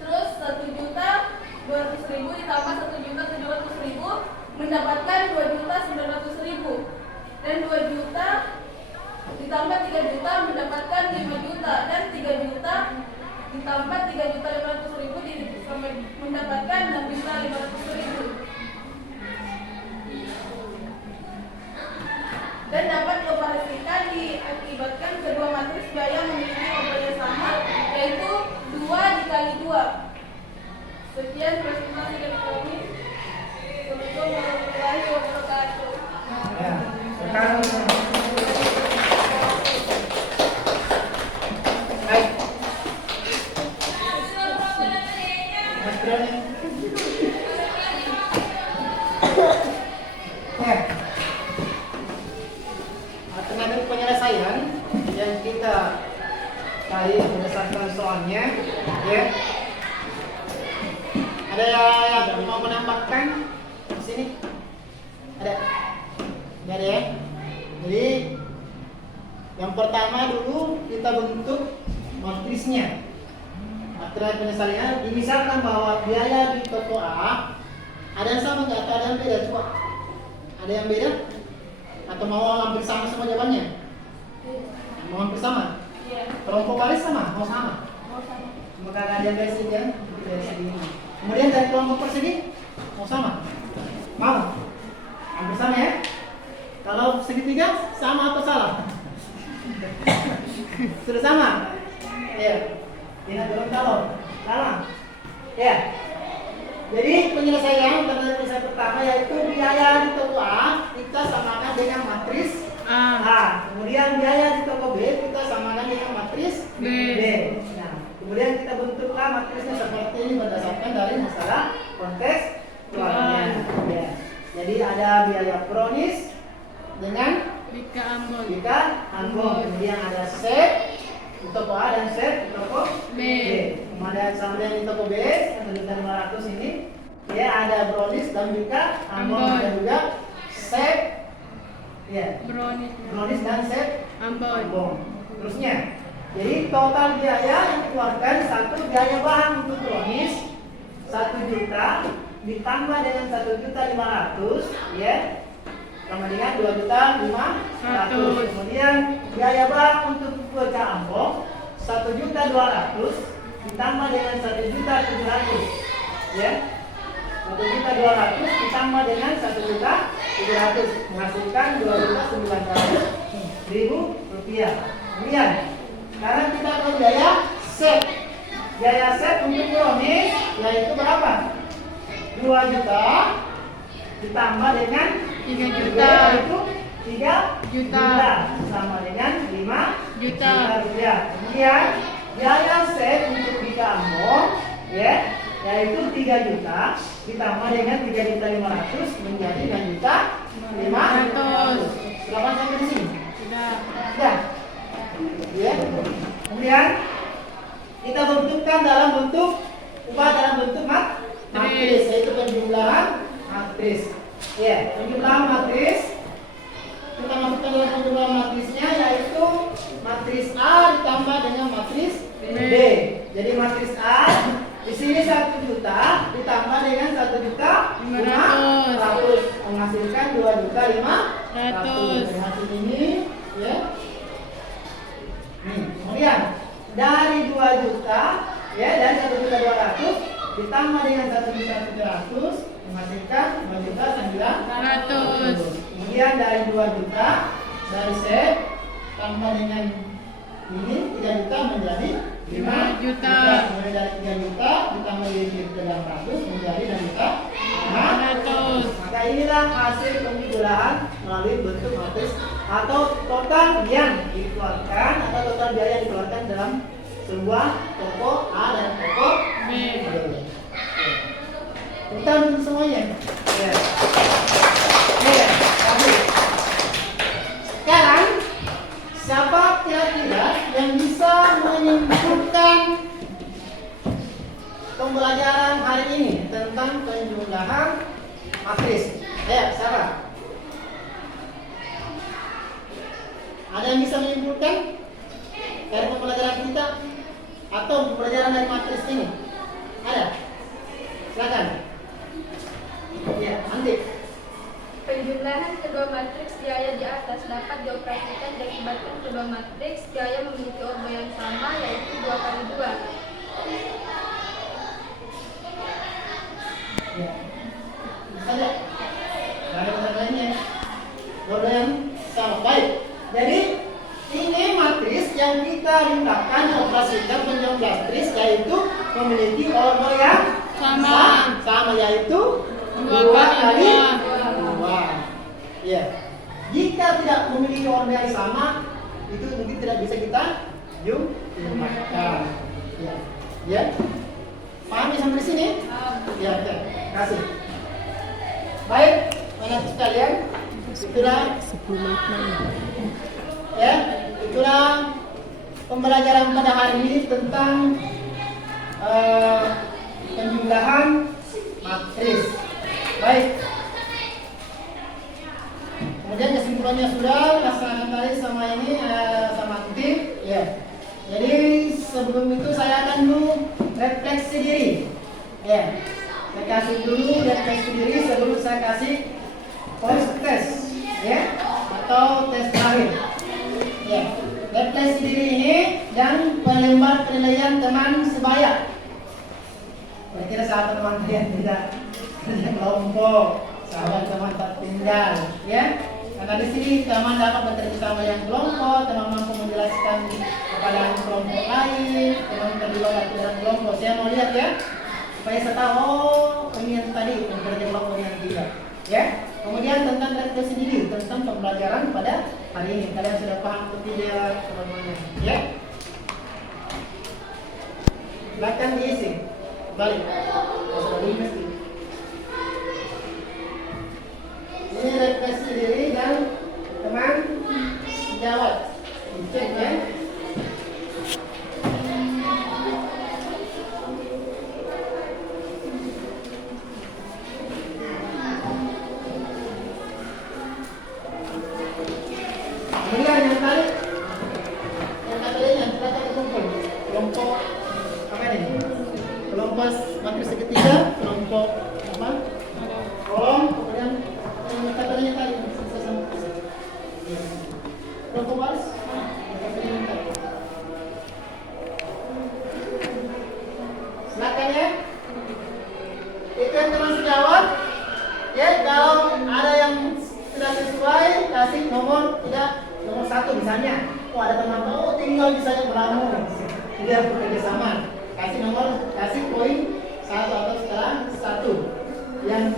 Terus 1.200.000 ditambah 1.700.000 mendapatkan 2.900.000. Dan 2 juta ditambah 3 juta mendapatkan 5 juta, dan 3 juta ditambah 3.500.000 sampai mendapatkan 6.500.000. Dan dapat dioperasikan diakibatkan kedua matriks biaya memiliki operasi sama, yaitu 2 dikali 2. Sekian presentasi dari kami. Assalamualaikum warahmatullahi wabarakatuh. Ya, sekarang baik. Mas Brani. Alternatif penyelesaian yang kita cari berdasarkan soalnya, ya. Ada yang mau menambahkan di sini? Ada? Tidak ada ya? Jadi yang pertama dulu kita bentuk matrisnya. Materi penyelesaiannya dimisalkan bahwa biaya di toko A ada yang sama nggak atau ada yang beda? Coba. Ada yang beda? Atau mau hampir sama semua jawabannya? Mau hampir sama? Kelompok baris sama? Mau sama? Maka ada yang dari sini ya? Dari sini. Kemudian dari kelompok persegi mau sama? Mau? Hampir sama ya? Kalau segitiga sama atau salah? Sudah sama? Ya. Tidak belum calon. Salah. Ya. Jadi penyelesaian penyelesaian pertama yaitu biaya di toko A kita samakan dengan matris A. Kemudian biaya di toko B kita samakan dengan matris B. Nah, kemudian kita bentuklah matrisnya seperti ini berdasarkan dari masalah konteks keluarnya. Ya. Jadi ada biaya kronis dengan Bika Ambon. Kemudian ada set di toko A dan set di toko B. Kemudian sama dengan di toko B yang 1.500 ini ya ada Bronis dan Bika Ambon. Ada juga set ya Bronis dan set Ambon. Terusnya jadi total biaya yang dikeluarkan satu biaya bahan untuk Bronis 1 juta ditambah dengan 1.500.000 ya sama dengan 2.500.000. Kemudian biaya bahan untuk Bika Ambon 1.200.000 ditambah dengan 1.700.000 ya 1.200.000 ditambah dengan 1.700.000 menghasilkan 2.900.000 rupiah. Kemudian sekarang kita tahu biaya set untuk Bronis yaitu berapa? 2 juta ditambah dengan 3 B, juta. itu 3 Juta. sama dengan 5 Juta. rupiah. Kemudian biaya set untuk Dika Ambon ya, yaitu 3 juta ditambah dengan 3.500 menjadi 6.500. Silakan sampai di sini. Sudah. Ya. Ya. Kemudian kita bentukkan dalam bentuk ubah dalam bentuk matris, yaitu penjumlahan matris. Ya, penjumlahan matris kita masukkan dalam penjumlahan matrisnya, yaitu matris A ditambah dengan matris B. Jadi matris A di sini 1 juta ditambah dengan 1.500.000 menghasilkan 2.500.000. Hasil ini ya. Kemudian dari 2 juta ya, dari 1.200.000 ditambah dengan 1.700.000 menghasilkan 5.900.000. Kemudian dari 2 juta dari set tambah dengan ini 3 juta menjadi 5 juta. Kemudian dari 3 juta ditambah dengan 3.300 menjadi 6.500. Maka inilah hasil penjumlahan melalui bentuk matris atau total yang dikeluarkan atau total biaya yang dikeluarkan dalam sebuah toko A dan toko B. Kita untuk semuanya. Ya. Oke, lanjut. Sekarang siapa kira-kira yang bisa menyimpulkan pembelajaran hari ini tentang penjumlahan matris? Ayo, siapa? Ada yang bisa menyimpulkan dari pembelajaran kita atau pembelajaran dari matris ini? Ada? Silakan. Ya, nanti. Penjumlahan kedua matriks biaya di atas dapat dioperasikan diakibatkan kedua matriks biaya memiliki ordo yang sama, yaitu 2 kali 2. Ya. Ada. Baik, lainnya. Ordo yang sama. Baik. Jadi ini matris yang kita hendakkan operasikan penjumlahan matris, yaitu memiliki ordo yang sama, yaitu 2 kali 2. Ya. Jika tidak memiliki ordo yang sama, itu mungkin tidak bisa kita jumlahkan. Ya. Ya. Paham ya sampai sini? Ya, oke. Kasih. Baik, anak sekalian, itulah 10 menit. ya, itulah pembelajaran pada hari ini tentang penjumlahan matris. Baik. Kemudian kesimpulannya sudah laksanakan tadi sama ini sama tim ya. Jadi sebelum itu saya akan dulu refleksi diri. Ya. Saya kasih dulu refleksi diri sebelum saya kasih post test ya, atau tes terakhir. Ya. Refleksi diri ini dan pelembar penilaian teman sebaya. Kira-kira sahabat teman kalian tidak kerja kelompok, sahabat teman tertinggal, ya. Karena di sini teman dapat bekerja sama yang kelompok, teman mampu menjelaskan kepada kelompok lain, teman terlibat dalam kelompok. Saya mau lihat ya, supaya saya tahu ini yang tadi bekerja kelompok yang tidak, ya. Kemudian tentang refleksi diri tentang pembelajaran pada hari ini, kalian sudah paham atau tidak, teman-teman? Ya. Silakan diisi. Balik. Ini refleksi diri dan teman jawab. Cek ya. Kemudian yang tadi yang silakan dikumpul. Kelompok apa ini? Kelompok matris segitiga, kelompok apa? Kolom, kemudian katanya tadi bisa sama. Kelompok baris, katanya tadi. Silakan ya. Itu yang teman sejawat. Ya, kalau ada yang tidak sesuai, kasih nomor nomor 1 misalnya. Oh, ada teman tinggal misalnya meramu, tidak bekerja sama. Kasih poin 1 atau sekarang 1. yang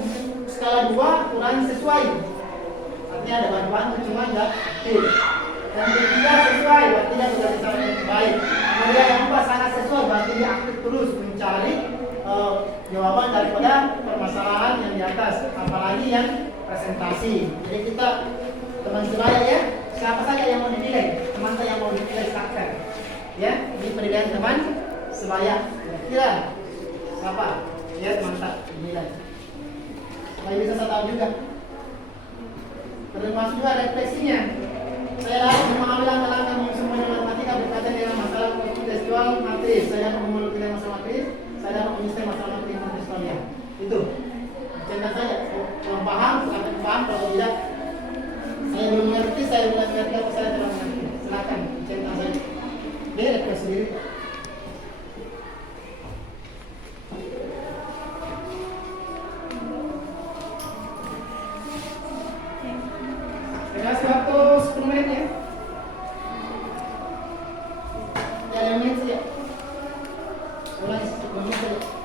skala 2 kurang sesuai. Artinya ada bantuan cuma tidak fit. Dan ketiga sesuai, berarti dia sudah bisa baik. Kemudian yang 4 sangat sesuai, berarti dia aktif terus mencari jawaban daripada permasalahan yang di atas, apalagi yang presentasi. Jadi kita teman sebaya ya, siapa saja yang mau dinilai, teman saya yang mau dinilai silakan. Ya, ini penilaian teman sebaya. Kira siapa? Ya mantap dinilai. Supaya bisa saya tahu juga. Termasuk juga refleksinya. Saya harus memahami langkah-langkah semuanya matematika berkaitan dengan masalah kontekstual matris. Saya dapat mengulik masalah matris. Saya dapat menyelesaikan masalah matris kontekstualnya. Itu. Contoh saya, kalau paham, silakan paham. Kalau tidak, saya belum mengerti. Saya belum mengerti apa saya telah mengerti. Silakan cerita saya. Dia refleksi sendiri. Kasih waktu 10 menit ya. Ya 5 menit saja. Ulangi 10 menit saja.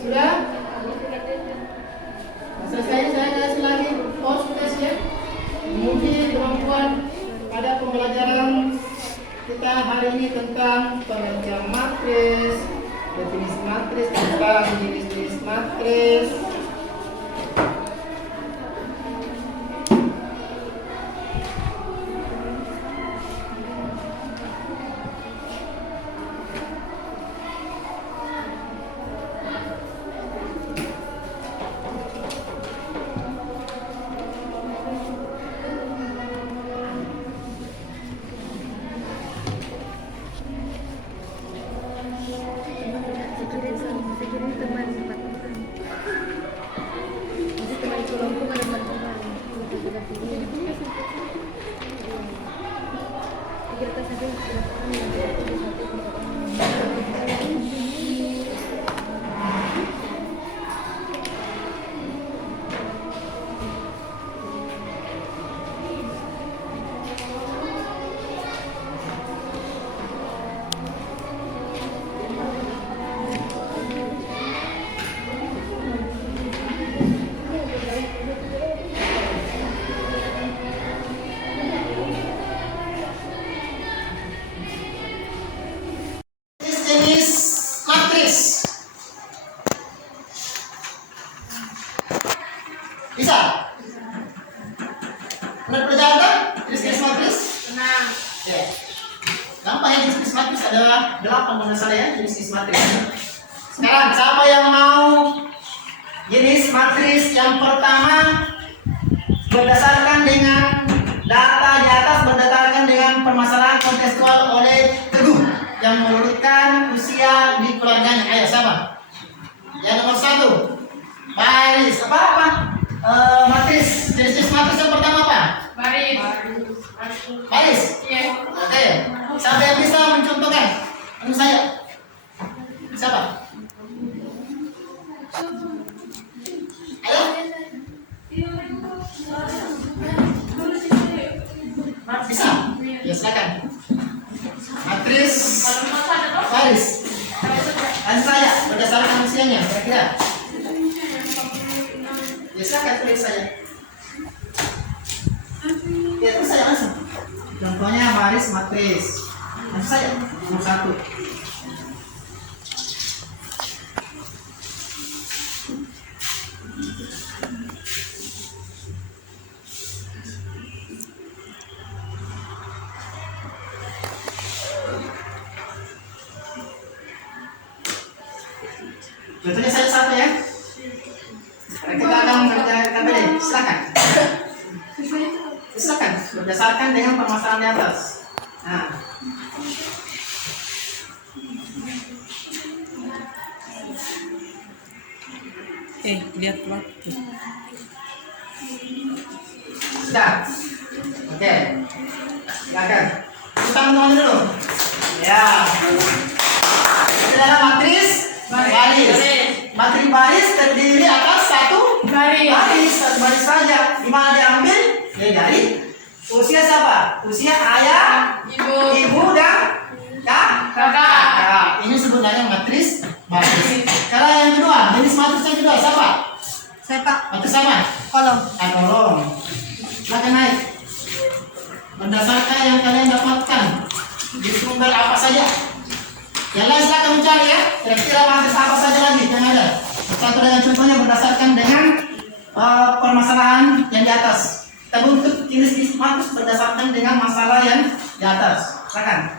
Sudah? Selesai, saya kasih lagi pause tes ya. Menguji kemampuan pada pembelajaran kita hari ini tentang pengertian matris, definisi matris, tentang jenis-jenis matris. Sekirin teman tempat makan. Jadi teman kelompok ada teman-teman. Kita saja Jenis matris. Bisa? Pernah belajar kan? Jenis-jenis matris? Nah, Ya. Gampang ya, jenis-jenis matris ada 8 menurut saya ya, jenis-jenis matris. Sekarang siapa yang mau jenis matris yang pertama berdasarkan dengan data di atas, berdasarkan dengan permasalahan kontekstual oleh Teguh yang mengurutkan usia di keluarganya. Ayo siapa? Yang nomor 1 baris apa? Matris, jenis matris yang pertama apa? baris. Baris? Iya. Oke, siapa yang bisa mencontohkan? Anu saya. Siapa? Ayo. Bisa? Ya silakan. Matris baris. Dan saya berdasarkan usianya kira-kira. Ya silakan tulis saya. Ya terus saya langsung. Contohnya baris matris. Langsung saya nomor 1. Contohnya saya 1 ya. Kita akan mengerjakan tadi. Silakan. Silakan berdasarkan dengan permasalahan di atas. Nah. Lihat waktu. Sudah. Oke. Silakan. Tangan teman dulu. Ya. Itu adalah matris baris. Matris baris terdiri atas satu baris, satu baris saja. Di mana diambil? Ya dari usia siapa? Usia ayah, ibu dan kakak. Ini sebenarnya matris baris. Kalau yang kedua, jenis matris yang kedua siapa? Matris apa? Kolom. Kolom. Silakan naik. Berdasarkan yang kalian dapatkan di sumber apa saja. Yang lain silakan mencari ya. Kira-kira matris apa saja lagi yang ada. Satu dengan contohnya berdasarkan dengan permasalahan yang di atas. Kita bentuk jenis matris berdasarkan dengan masalah yang di atas. Silakan.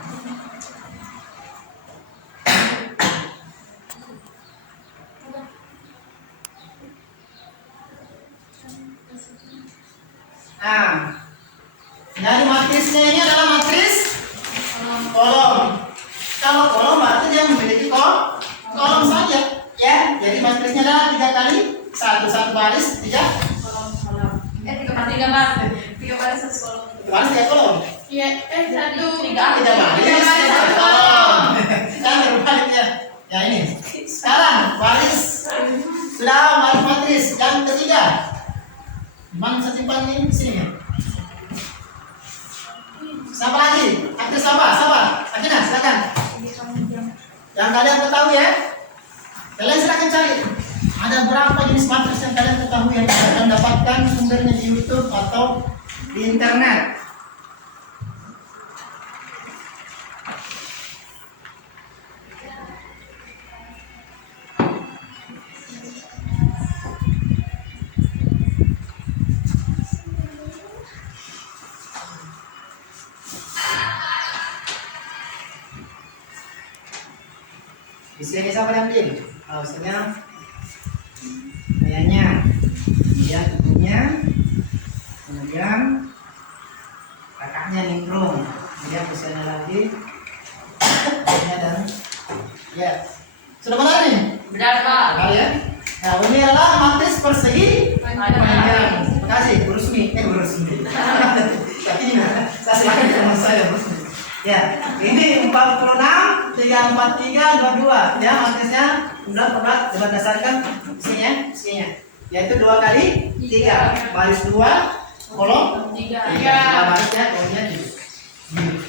Nah, dari matrisnya ini adalah matris kolom. Kalau kolom berarti dia memiliki kolom saja, ya. Jadi matrisnya adalah 3 kali 1 baris 3 Tiga baris satu kolom. baris 3 kolom. Iya, satu. 3 baris 1 kolom. Kan berbalik ya. Ya ini. Sekarang baris sudah baris matris yang ketiga. Mana saya simpan ini di sini ya? Siapa lagi? Aktris siapa? Akina, silakan. Yang kalian ketahui ya. Kalian silakan cari. Ada berapa jenis matris yang kalian ketahui yang kalian dapatkan sumbernya di YouTube atau di internet? Di sini siapa yang ambil? Maksudnya ayahnya, kemudian ibunya, kemudian kakaknya nimbrung, kemudian usianya lagi, adiknya dan ya sudah benar nih? Benar, Pak. Benar ya? Nah ini adalah matris persegi panjang. Terima kasih Bu Rusmi. Bu Rusmi. Tapi gimana? Saya silakan teman saya Bu Rusmi. Ya, ini 46, 343, 22. Ya, matrisnya kemudian berdasarkan isinya. Yaitu 2 kali 3 baris 2 kolom 3. Barisnya kolomnya 3.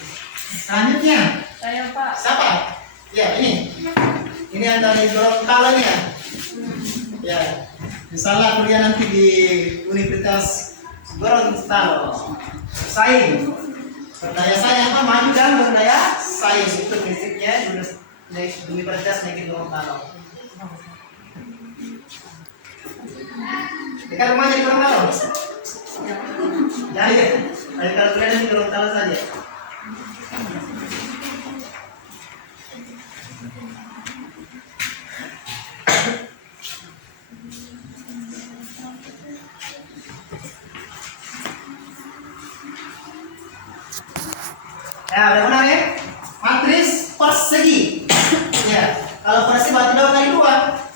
Selanjutnya, Saya Pak. siapa? Ya, ini. Ini antara Gorontalo-nya. Ya, misalnya kuliah nanti di Universitas Gorontalo. Saing. Berdaya saing apa? Maju dan berdaya saing itu prinsipnya Universitas Negeri Gorontalo. Dekat rumahnya di Gorontalo. Jadi, kalau kalian di Gorontalo saja. Ya, udah benar ya? Matris persegi. Ya, kalau persegi berarti 2 kali 2.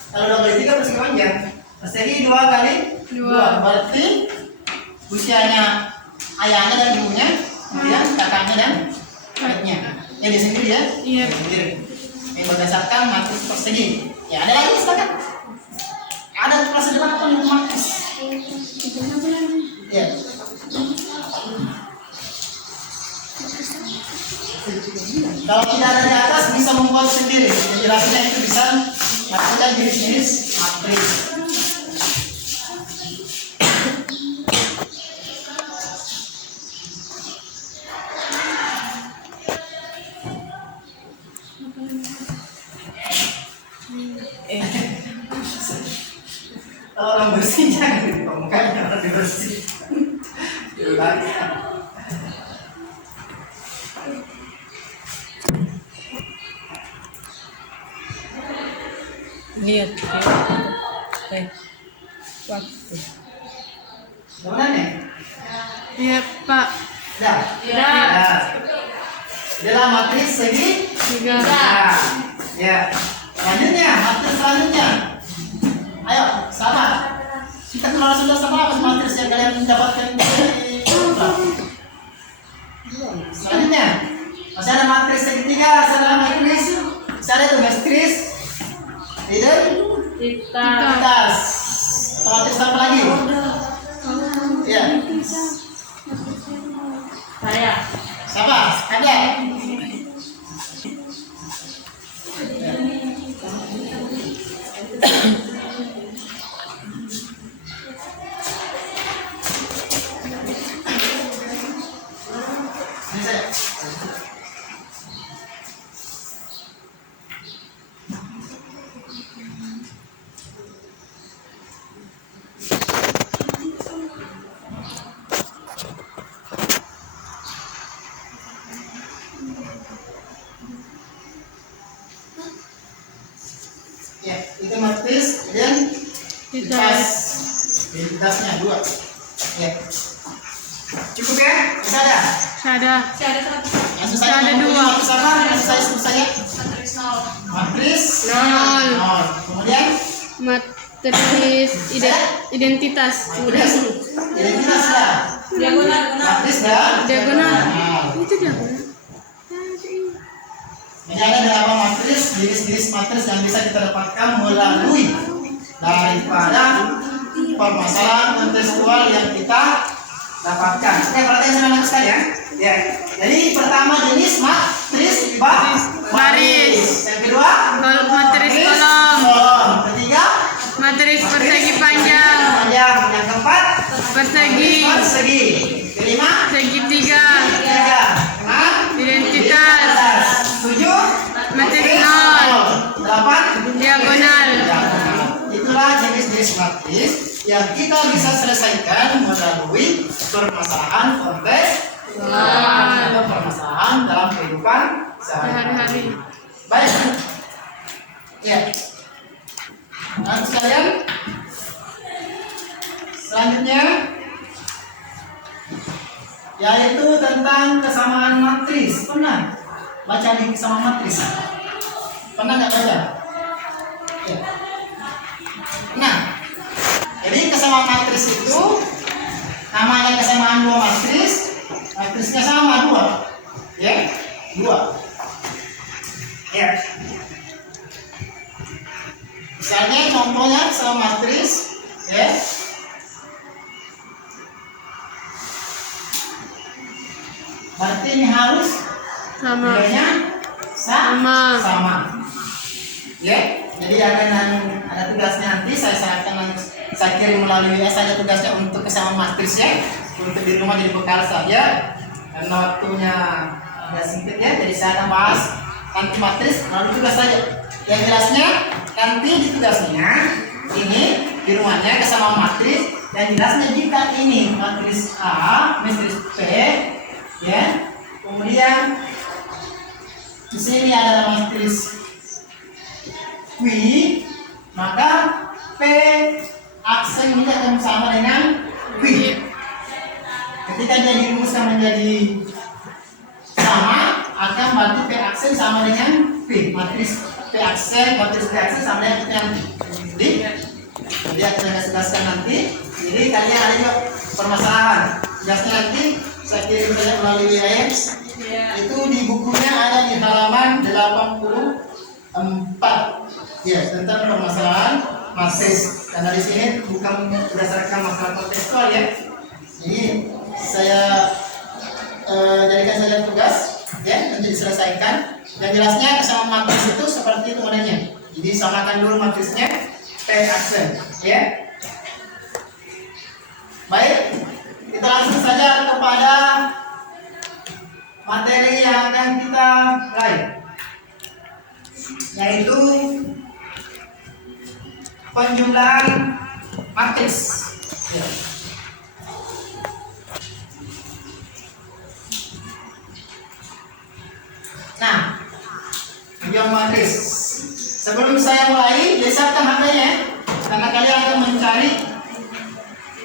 Kalau 2 kali 3 persegi panjang. Persegi 2 kali 2. Berarti usianya ayahnya dan ibunya, kemudian kakaknya dan adiknya. Ya di sendiri ya? Iya. Sendiri. Yang berdasarkan matris persegi. Ya, ada lagi silakan. Ada kelas 8 yang matris. Ya. Kalau tidak ada di atas bisa membuat sendiri. Penjelasannya itu bisa melakukan jenis-jenis matris. Kalau orang bersih jangan mukanya orang bersih. Lihat waktu. Mana nih? Iya Pak. Dah. Ya. Adalah matris segi 3. Ya. Selanjutnya, matris selanjutnya. Ayo, sama. Kita keluar sudah sama apa matris yang kalian dapatkan di matris segitiga adalah matris. Saya ada tugas tris. Identitas. Matris apa lagi? Ya. Saya. Siapa? Ada. Ini saya. Ya, itu matris identitas. Identitasnya 2. Ya. Cukup ya? Bisa ada? Ada. Langsung saja Ada nomor 2. Matris apa? Langsung saya sebut saja. Matris 0. 0. Kemudian Matris identitas. matris identitas ya. Matris dan Diagonal. diagonal. Itu diagonal. Ini ada 8 matris, jenis-jenis matris yang bisa kita dapatkan melalui daripada permasalahan kontekstual yang kita dapatkan. Oke, perhatikan sama anak sekalian. Ya. Jadi pertama jenis matris baris. Yang kedua Matris kolom. Ketiga Matris persegi panjang. panjang. Yang keempat Persegi. persegi. Kelima Segitiga. tiga. Enam Identitas. 7 Matris 0. 8 Diagonal. Itulah jenis-jenis matris yang kita bisa selesaikan melalui permasalahan konteks atau permasalahan dalam kehidupan sehari-hari. Sehari-hari. Baik. Ya. Nah, sekalian, selanjutnya yaitu tentang kesamaan matris. Pernah baca di kesamaan matris? Pernah nggak baca? Ya. Nah, jadi kesamaan matris itu namanya kesamaan 2 matris. Matrisnya sama 2, ya, 2. Ya. Misalnya contohnya kesamaan matris, ya. Berarti ini harus Sama. nilainya sama. Ya, jadi akan ada tugasnya nanti saya kirim melalui ada tugasnya untuk kesamaan matris ya, untuk di rumah jadi bekal saja karena waktunya agak sempit ya, jadi saya akan bahas nanti matris melalui tugas saja. Yang jelasnya nanti di tugasnya ini di rumahnya kesamaan matris, yang jelasnya jika ini matris A, matris P, ya, kemudian di sini adalah matris Q, maka P aksen ini akan sama dengan Q. Ketika dia dirumuskan menjadi sama, akan berarti P aksen sama dengan P. Matris P aksen sama dengan P nanti. Jadi akan saya jelaskan nanti. Jadi kalian ada juga permasalahan. Jelasnya nanti saya kirim saja melalui WhatsApp. Itu di bukunya ada di halaman 84. Ya, tentang permasalahan matris. Karena di sini bukan berdasarkan masalah kontekstual ya. Jadi saya jadikan saja tugas ya untuk diselesaikan. Yang jelasnya kesamaan matris itu seperti itu modelnya. Jadi samakan dulu matrisnya P aksen ya. Baik, kita langsung saja kepada materi yang akan kita mulai, yaitu penjumlahan matris. Ya. Nah, penjumlahan matris. Sebelum saya mulai, siapkan HP-nya, karena kalian akan mencari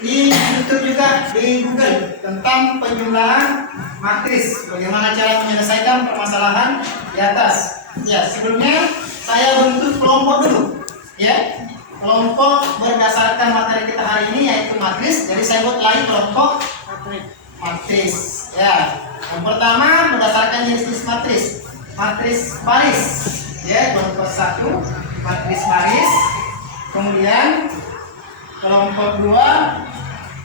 di YouTube juga di Google tentang penjumlahan matris, bagaimana cara menyelesaikan permasalahan di atas. Ya, sebelumnya saya bentuk kelompok dulu. Ya, kelompok berdasarkan materi kita hari ini yaitu matris. Jadi saya buat lagi kelompok matris. Ya, Yang pertama berdasarkan jenis matris. Matris baris. Ya, kelompok 1 matris baris. Kemudian kelompok 2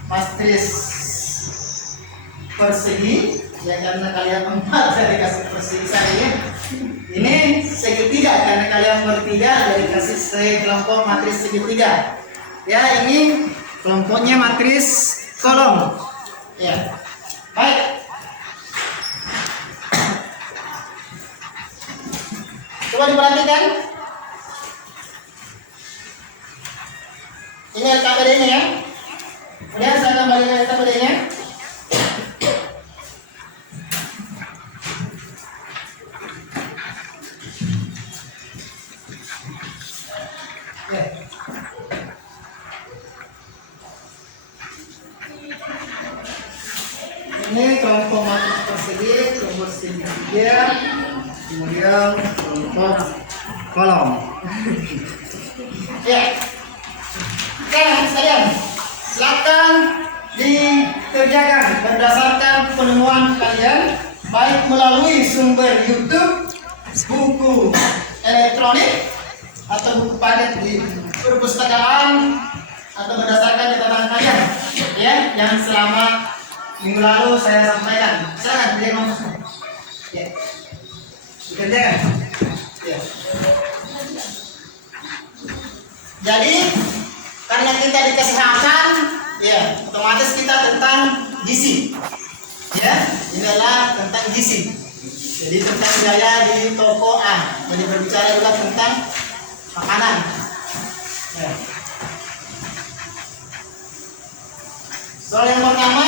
matris persegi. Ya, karena kalian 4 dari kasih persegi saya ini segitiga, karena kalian bertiga dari kasih kelompok matris segitiga. Ya, ini kelompoknya matris kolom. Ya, baik. Coba diperhatikan. Ini LKPD-nya ya. Kemudian saya kembali ke LKPD-nya. Ini kelompok matris persegi, kelompok segitiga, kemudian kelompok kolom. Ya, oke sekalian, silakan dikerjakan berdasarkan penemuan kalian, baik melalui sumber YouTube, buku elektronik, atau buku paket di perpustakaan, atau berdasarkan catatan kalian, ya, yang selama minggu lalu saya sampaikan. Silakan dia ngomong. Ya. Dikerjakan. Ya. Jadi karena kita di kesehatan, ya, otomatis kita tentang gizi. Ya, ini adalah tentang gizi. Jadi tentang biaya di toko A. Jadi berbicara juga tentang makanan. Ya. Soal yang pertama,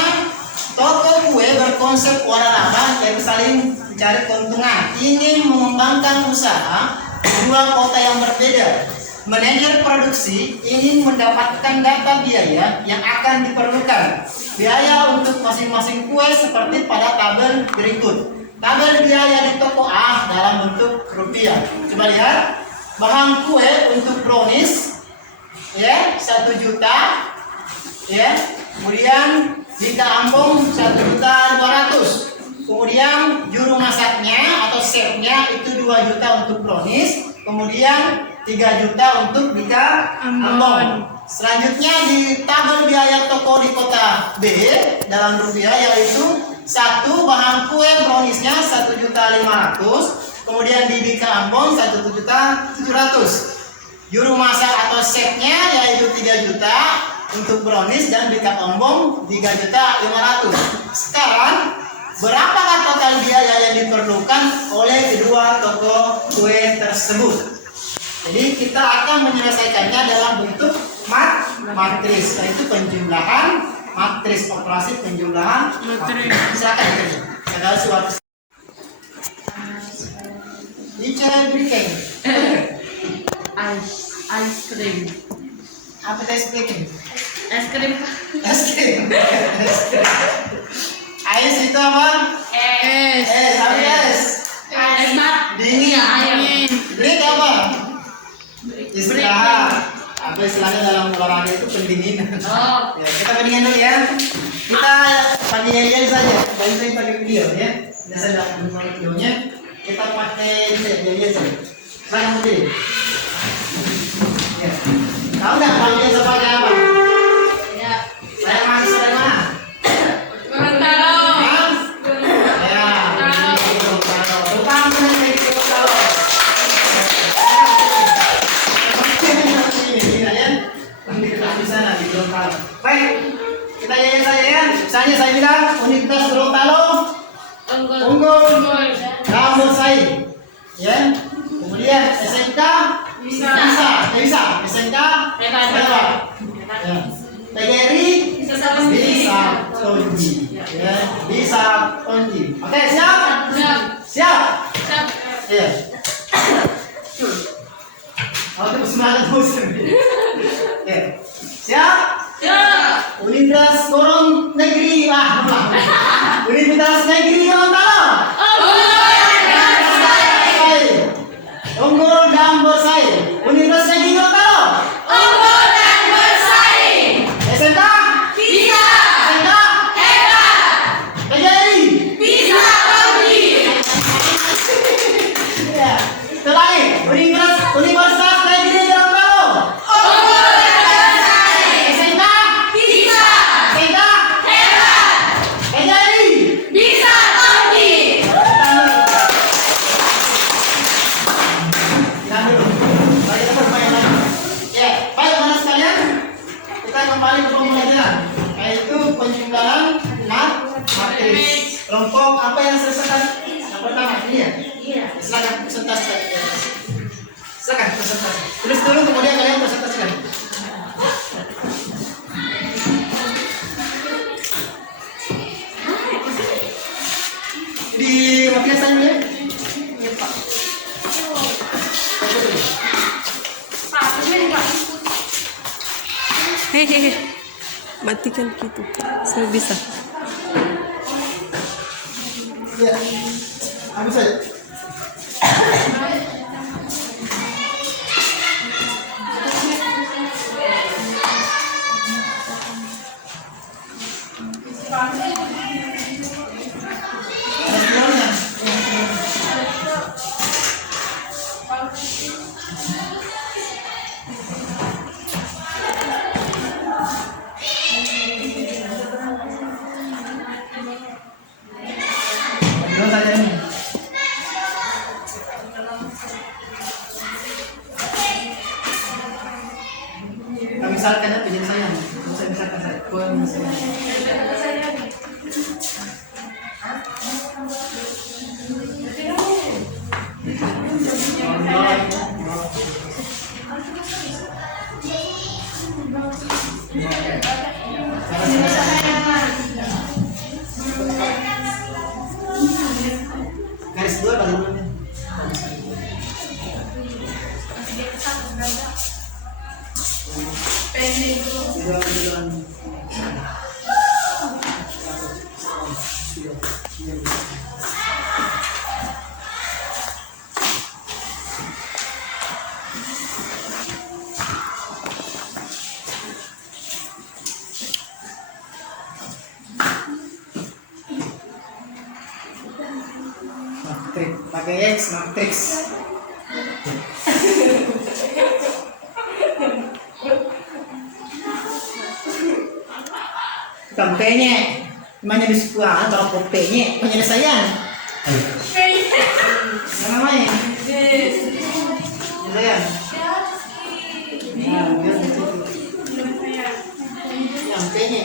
toko kue berkonsep waralaba yang saling mencari keuntungan, ingin mengembangkan usaha di dua kota yang berbeda. Manajer produksi ingin mendapatkan data biaya yang akan diperlukan. Biaya untuk masing-masing kue seperti pada tabel berikut. Tabel biaya di toko A dalam bentuk rupiah. Coba lihat, bahan kue untuk brownies, ya, 1 juta, ya. Kemudian jika ambong 1.200.000. Kemudian juru masaknya atau chefnya itu 2 juta untuk brownies. Kemudian 3 juta untuk Dika ambon. Selanjutnya di tabel biaya toko di kota B dalam rupiah, yaitu 1 bahan kue browniesnya 1.500.000. Kemudian di Dika ambon 1.700.000. Juru masak atau chefnya yaitu 3 juta untuk brownies dan Dika ambon 3.500.000. Sekarang berapakah total biaya yang diperlukan oleh kedua toko kue tersebut? Jadi kita akan menyelesaikannya dalam bentuk matris, yaitu penjumlahan matris, operasi penjumlahan matris. Silakan kerja. Segala sesuatu. Teacher briefing. Ice cream. Apa tadi speaking? Es krim. Es krim. Ais itu apa? Es. Apa es? Es mat. Dingin. Dingin. Break apa? Istirahat. Apa istilahnya dalam olahraga itu pendinginan. Oh. Ya, kita pendingin dulu ya. Kita pakai yel saja. Pakai video ya. Biasa dalam videonya kita pakai yel saja. Saya pilih. Ya. Tahu nggak kalau biasa pakai apa? Ya. Saya masih dari mana? Gorontalo. Hah? Ya. Gorontalo. Depan mana dari Gorontalo? Ini kalian di sana di Gorontalo. Baik, kita nyanyi saja ya. Misalnya saya bilang Universitas Gorontalo unggul Gambut Sai, ya. Kemudian SMK bisa. SMK hebat. Ya. PGRI bisa tonji, ya. Bisa tonji. Oke, siap? Siap. Iya. Oke, semangat terus. Oke. Siap? Universitas Gorontalo Negeri Universitas Negeri Gorontalo. Unggul dan bersaing. Universitas Negeri Gorontalo. SMK? Bisa. SMK? Hebat. PGRI? Bisa. Kelompok apa yang selesaikan? Yang pertama ini ya. Iya. Silakan presentasi. Silakan presentasi. Tulis dulu kemudian kalian presentasikan. Di makin saya ya. Ya Pak. Pak, ini nggak ikut. Hehehe. Matikan gitu. Saya bisa. Ya. Ambil saja. Ambil saja ini. Kami misalkan ya, pilih saya. Saya misalkan saya. Kau misalkan. Garis dua bagaimana? Matrix, pakai X matrix. Kampanye, namanya di sekolah atau kopenya penyelesaian. Apa namanya? Penyelesaian. Nah, biar gitu. Kampanye.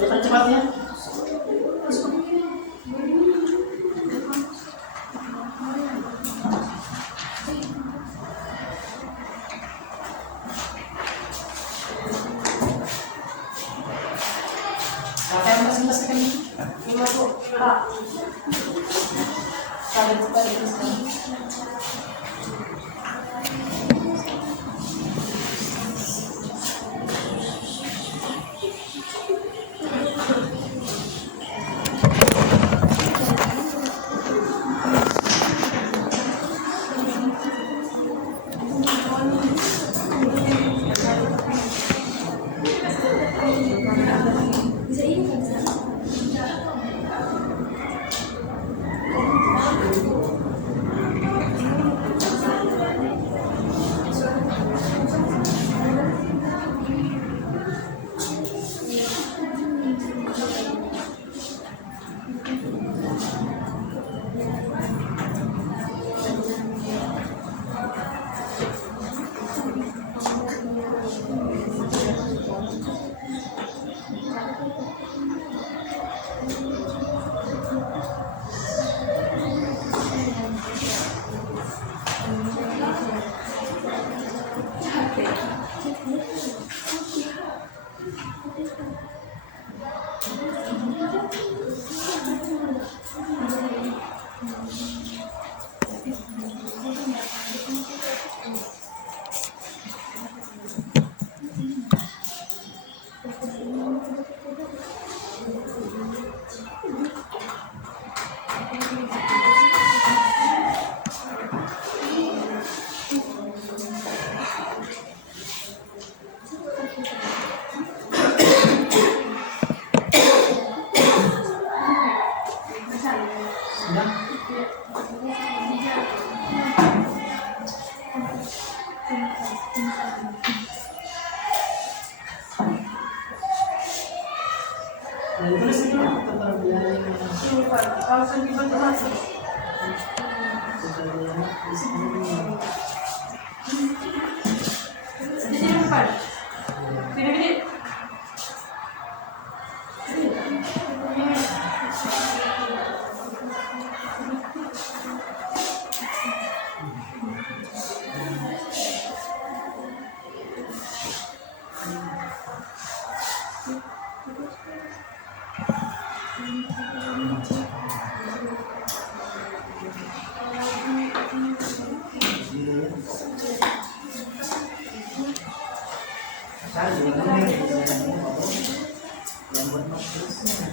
Cepatnya. Apa yang masih ini? Pak. Nah, terus itu total biaya yang Alasan dibantu masuk. total biaya matris ini. Jadi depan. Bini-bini. Saya juga ini yang buat matrisnya.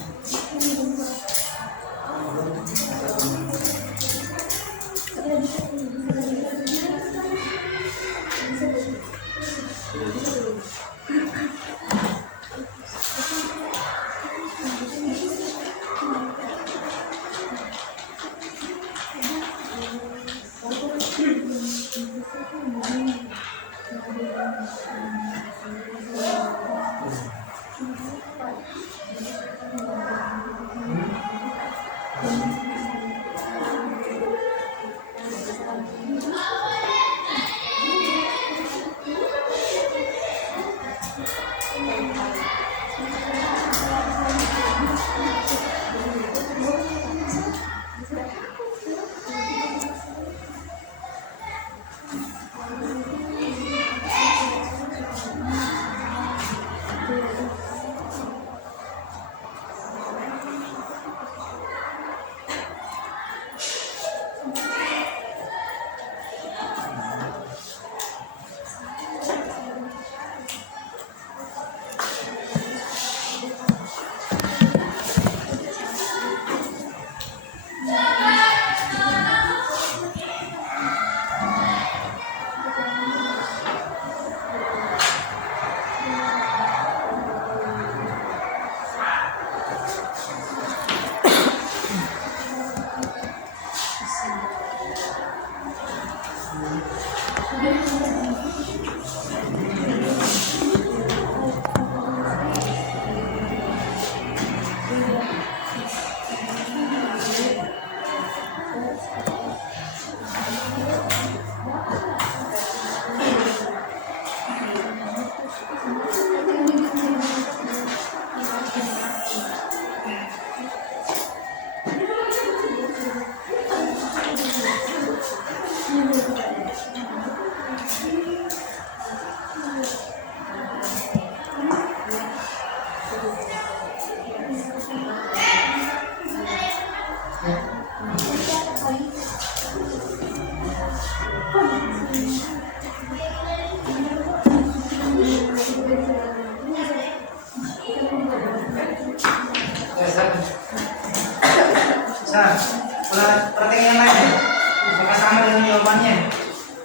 Pertanyaan lain apakah sama dengan jawabannya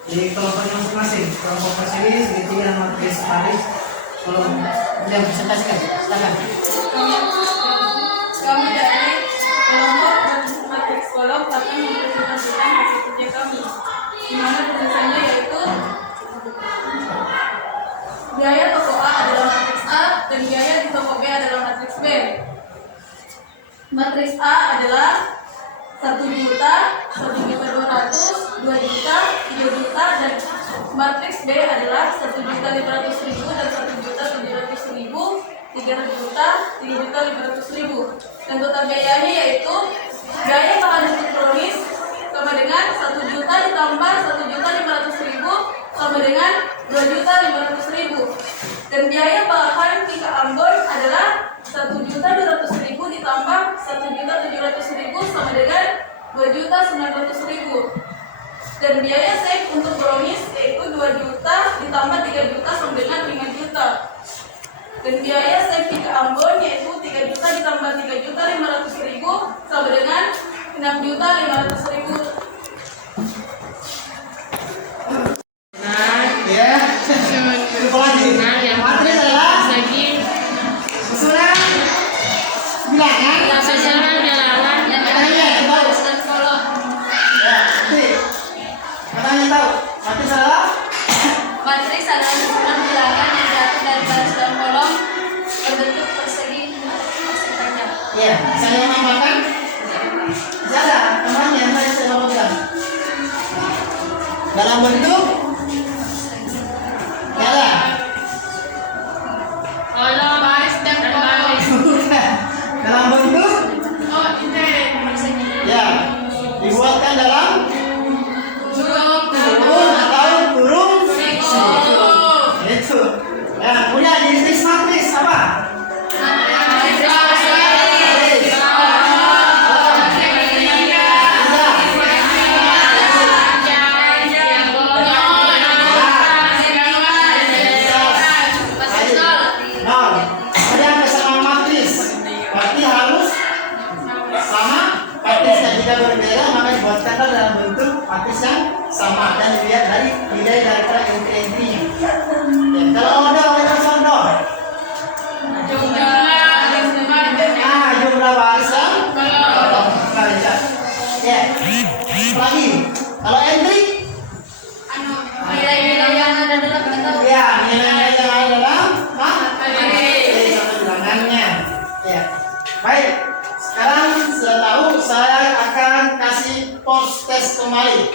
di kelompoknya masing-masing, kelompok Perselis, segitiga dan matris Paris. Kalau yang presentasikan, silakan. Kami dari kelompok matriks kolom akan mempresentasikan hasil kerja kami, di mana tulisannya yaitu biaya toko A adalah matriks A dan biaya di toko B adalah matriks B. Matriks A adalah 1 juta, 1.200.000, 2 juta, 3 juta, dan matriks B adalah 1.500.000 dan 1.700.000, 300 juta, 3.500.000. Dan total biayanya yaitu biaya bahan elektronis sama dengan 1 juta ditambah 1.500.000 sama dengan 2.500.000. Dan biaya bahan Tika Ambon adalah 1.200.000 ditambah 1.700.000 sama dengan 2.900.000. Dan biaya save untuk brownies yaitu 2 juta ditambah 3 juta sama dengan 5 juta. Dan biaya save Tika Ambon yaitu 3 juta ditambah 3.500.000 sama dengan 6.500.000. Ya, itu lagi. Yang Matris adalah segi susunan bilangan. sejarah jalan Yang katanya itu bagus. Dan kolom. Ya, dalam bentuk ya. Kalau baris dan baris. Dalam bentuk Oh, ini maksudnya. ya dibuatkan dalam turun atau turun itu. Ya, kemudian jenis matris apa? Nol. Kemudian kesamaan matris berarti harus sama matrisnya. Jika berbeda maka dibuatkan dalam bentuk matris yang sama dan dilihat dari nilai daripada entry-entry-nya. Ya, kalau ada contoh jumlah barisan barisan. Ya. Lagi kalau entry Nilai-nilai yang ada dalam bentuk. ya nilai yang ada dalam satu bilangannya. Ya. Baik. Sekarang sudah tahu, saya akan kasih post test kembali.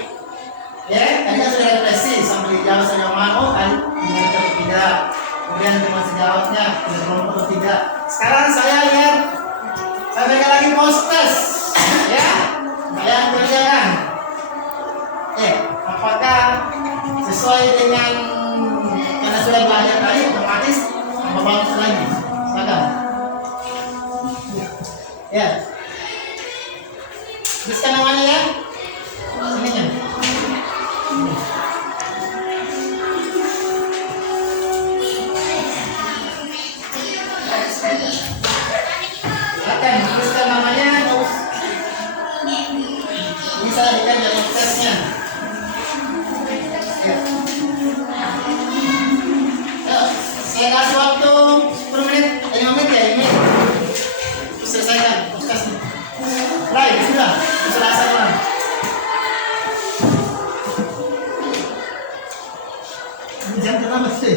Ya, tadi kan sudah refleksi sampai jawab sejauh mana, oh kali mengerti atau tidak. Kemudian teman sejawabnya tidak kelompok atau tidak. Sekarang saya lihat, saya berikan lagi post test. Ya, kalian kerjakan. Apakah sesuai dengan karena sudah belajar tadi otomatis tambah bagus lagi. Silakan. Ya. Tuliskan namanya ya. Sininya. Silakan tuliskan namanya. Ini saya berikan jadwal tesnya. Ya. Saya kasih waktu 10 menit, 5 menit ya, 5 menit. Selesaikan tesnya. Baik, sudah selesai. Ini jam terlambat sih.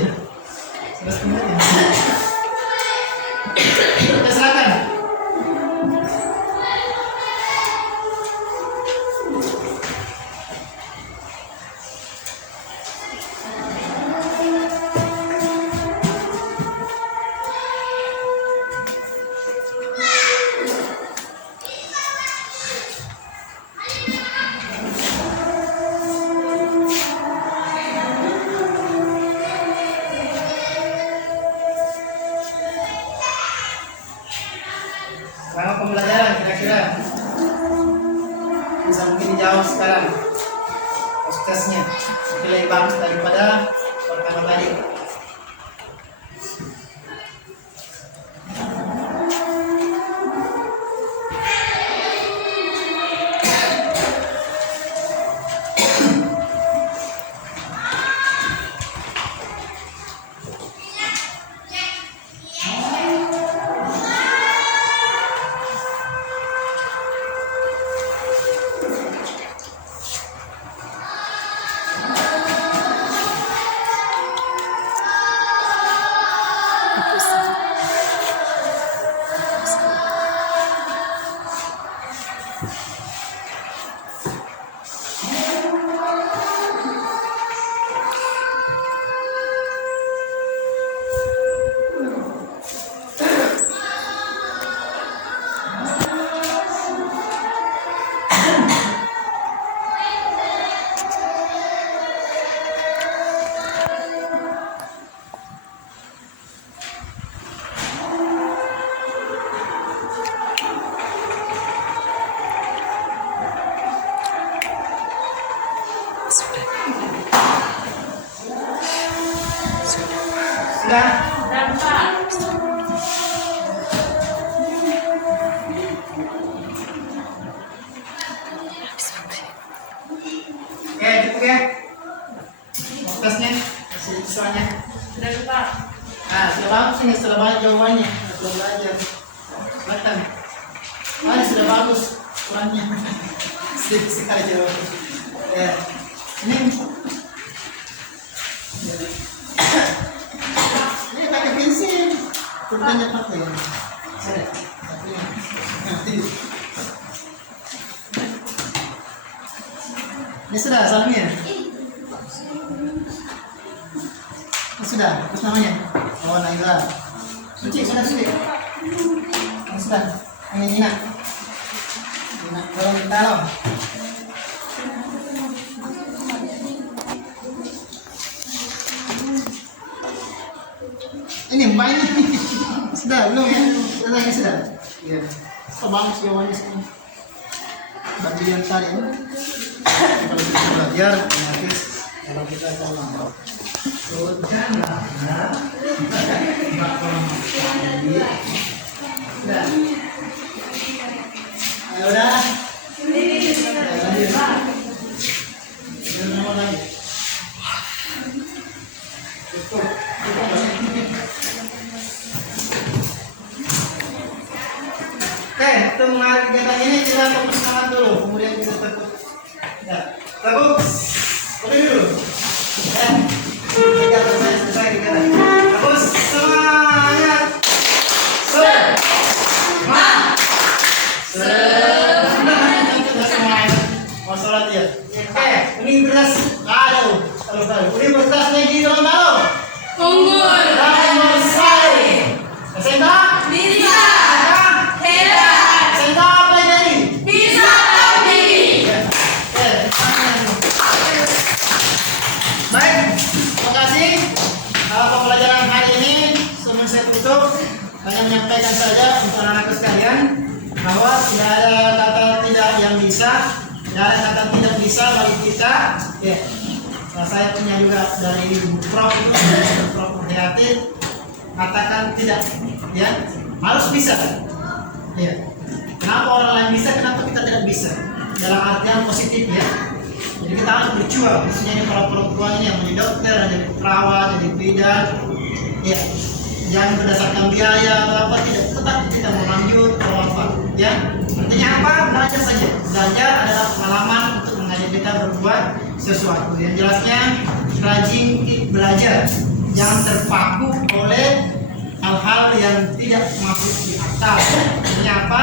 Sudah 10 menit ya. Oke, silakan. Selama pembelajaran kira-kira bisa mungkin dijawab sekarang prosesnya lebih bagus daripada pertama tadi. Sudah? Oke, cukup ya. Tesnya, siswanya. Sudah lupa. Nah, sudah bagus ini, sudah banyak jawabannya. Sudah belajar. Silakan. Ini sudah bagus kurangnya. Sedikit sekali jawabannya. Ya. Ini pakai pensil. Pulpennya pakai. Sudah. Ini sudah salamnya. Sudah, terus namanya? Oh, Naila. Suci, sudah. Sudah. Ini Nina. Tolong kita loh. Ini Mbak ini. Sudah, belum ya? Sudah. Iya. Sebang siawannya sini. Bagi yang tadi ini. Kalau kita belajar, nanti kalau kita akan lambat. Udah. Oke, untuk mengakhiri kegiatan ini kita fokus semangat dulu, kemudian kita tekuk. Ya, tekuk. Berdiri dulu. Selesai kegiatan. Fokus semangat. Mau sholat ya. Oke, ini beras. Aduh, kalau universitas negeri Gorontalo. Unggul. Selesai. SMK Bisa. Hebat. SMK apa ini? Bisa tapi. Baik, terima kasih. Pembelajaran hari ini sebelum saya tutup, hanya menyampaikan saja untuk anak-anak sekalian bahwa tidak ada kata tidak yang bisa, tidak ada kata tidak bisa bagi kita. Ya, saya punya juga dari Prof. Prihatin, katakan tidak, ya harus bisa. Ya, kenapa orang lain bisa, kenapa kita tidak bisa? Dalam artian positif ya. Jadi kita harus berjuang, khususnya ini para perempuan yang menjadi dokter, jadi perawat, jadi bidan, ya. Jangan berdasarkan biaya atau apa, tidak, tetap kita mau lanjut atau apa, ya. Artinya apa? Belajar saja. Belajar adalah pengalaman untuk mengajak kita berbuat sesuatu. Yang jelasnya rajin belajar, jangan terpaku oleh hal-hal yang tidak masuk di akal. Artinya apa?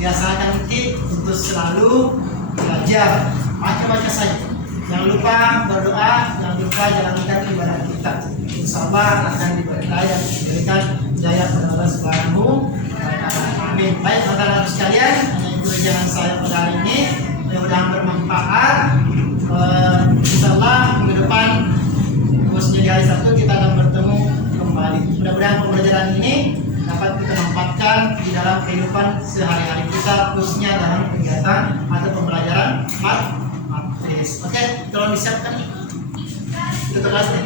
Biasakan kita untuk selalu belajar. Baca saja. Jangan lupa berdoa, jangan lupa jalankan ibadah kita. Insya Allah akan diberikan hidayah pada Allah Subhanahu wa Ta'ala. Amin. Baik, saudara sekalian, hanya itu jangan saya pada hari ini. Mudah-mudahan bermanfaat. Insya Allah minggu depan, khususnya di hari Sabtu kita akan bertemu kembali. Mudah-mudahan pembelajaran ini dapat kita manfaatkan di dalam kehidupan sehari-hari kita, khususnya dalam kegiatan atau pembelajaran matematis. Oke, tolong disiapkan. Tutup kelas nih.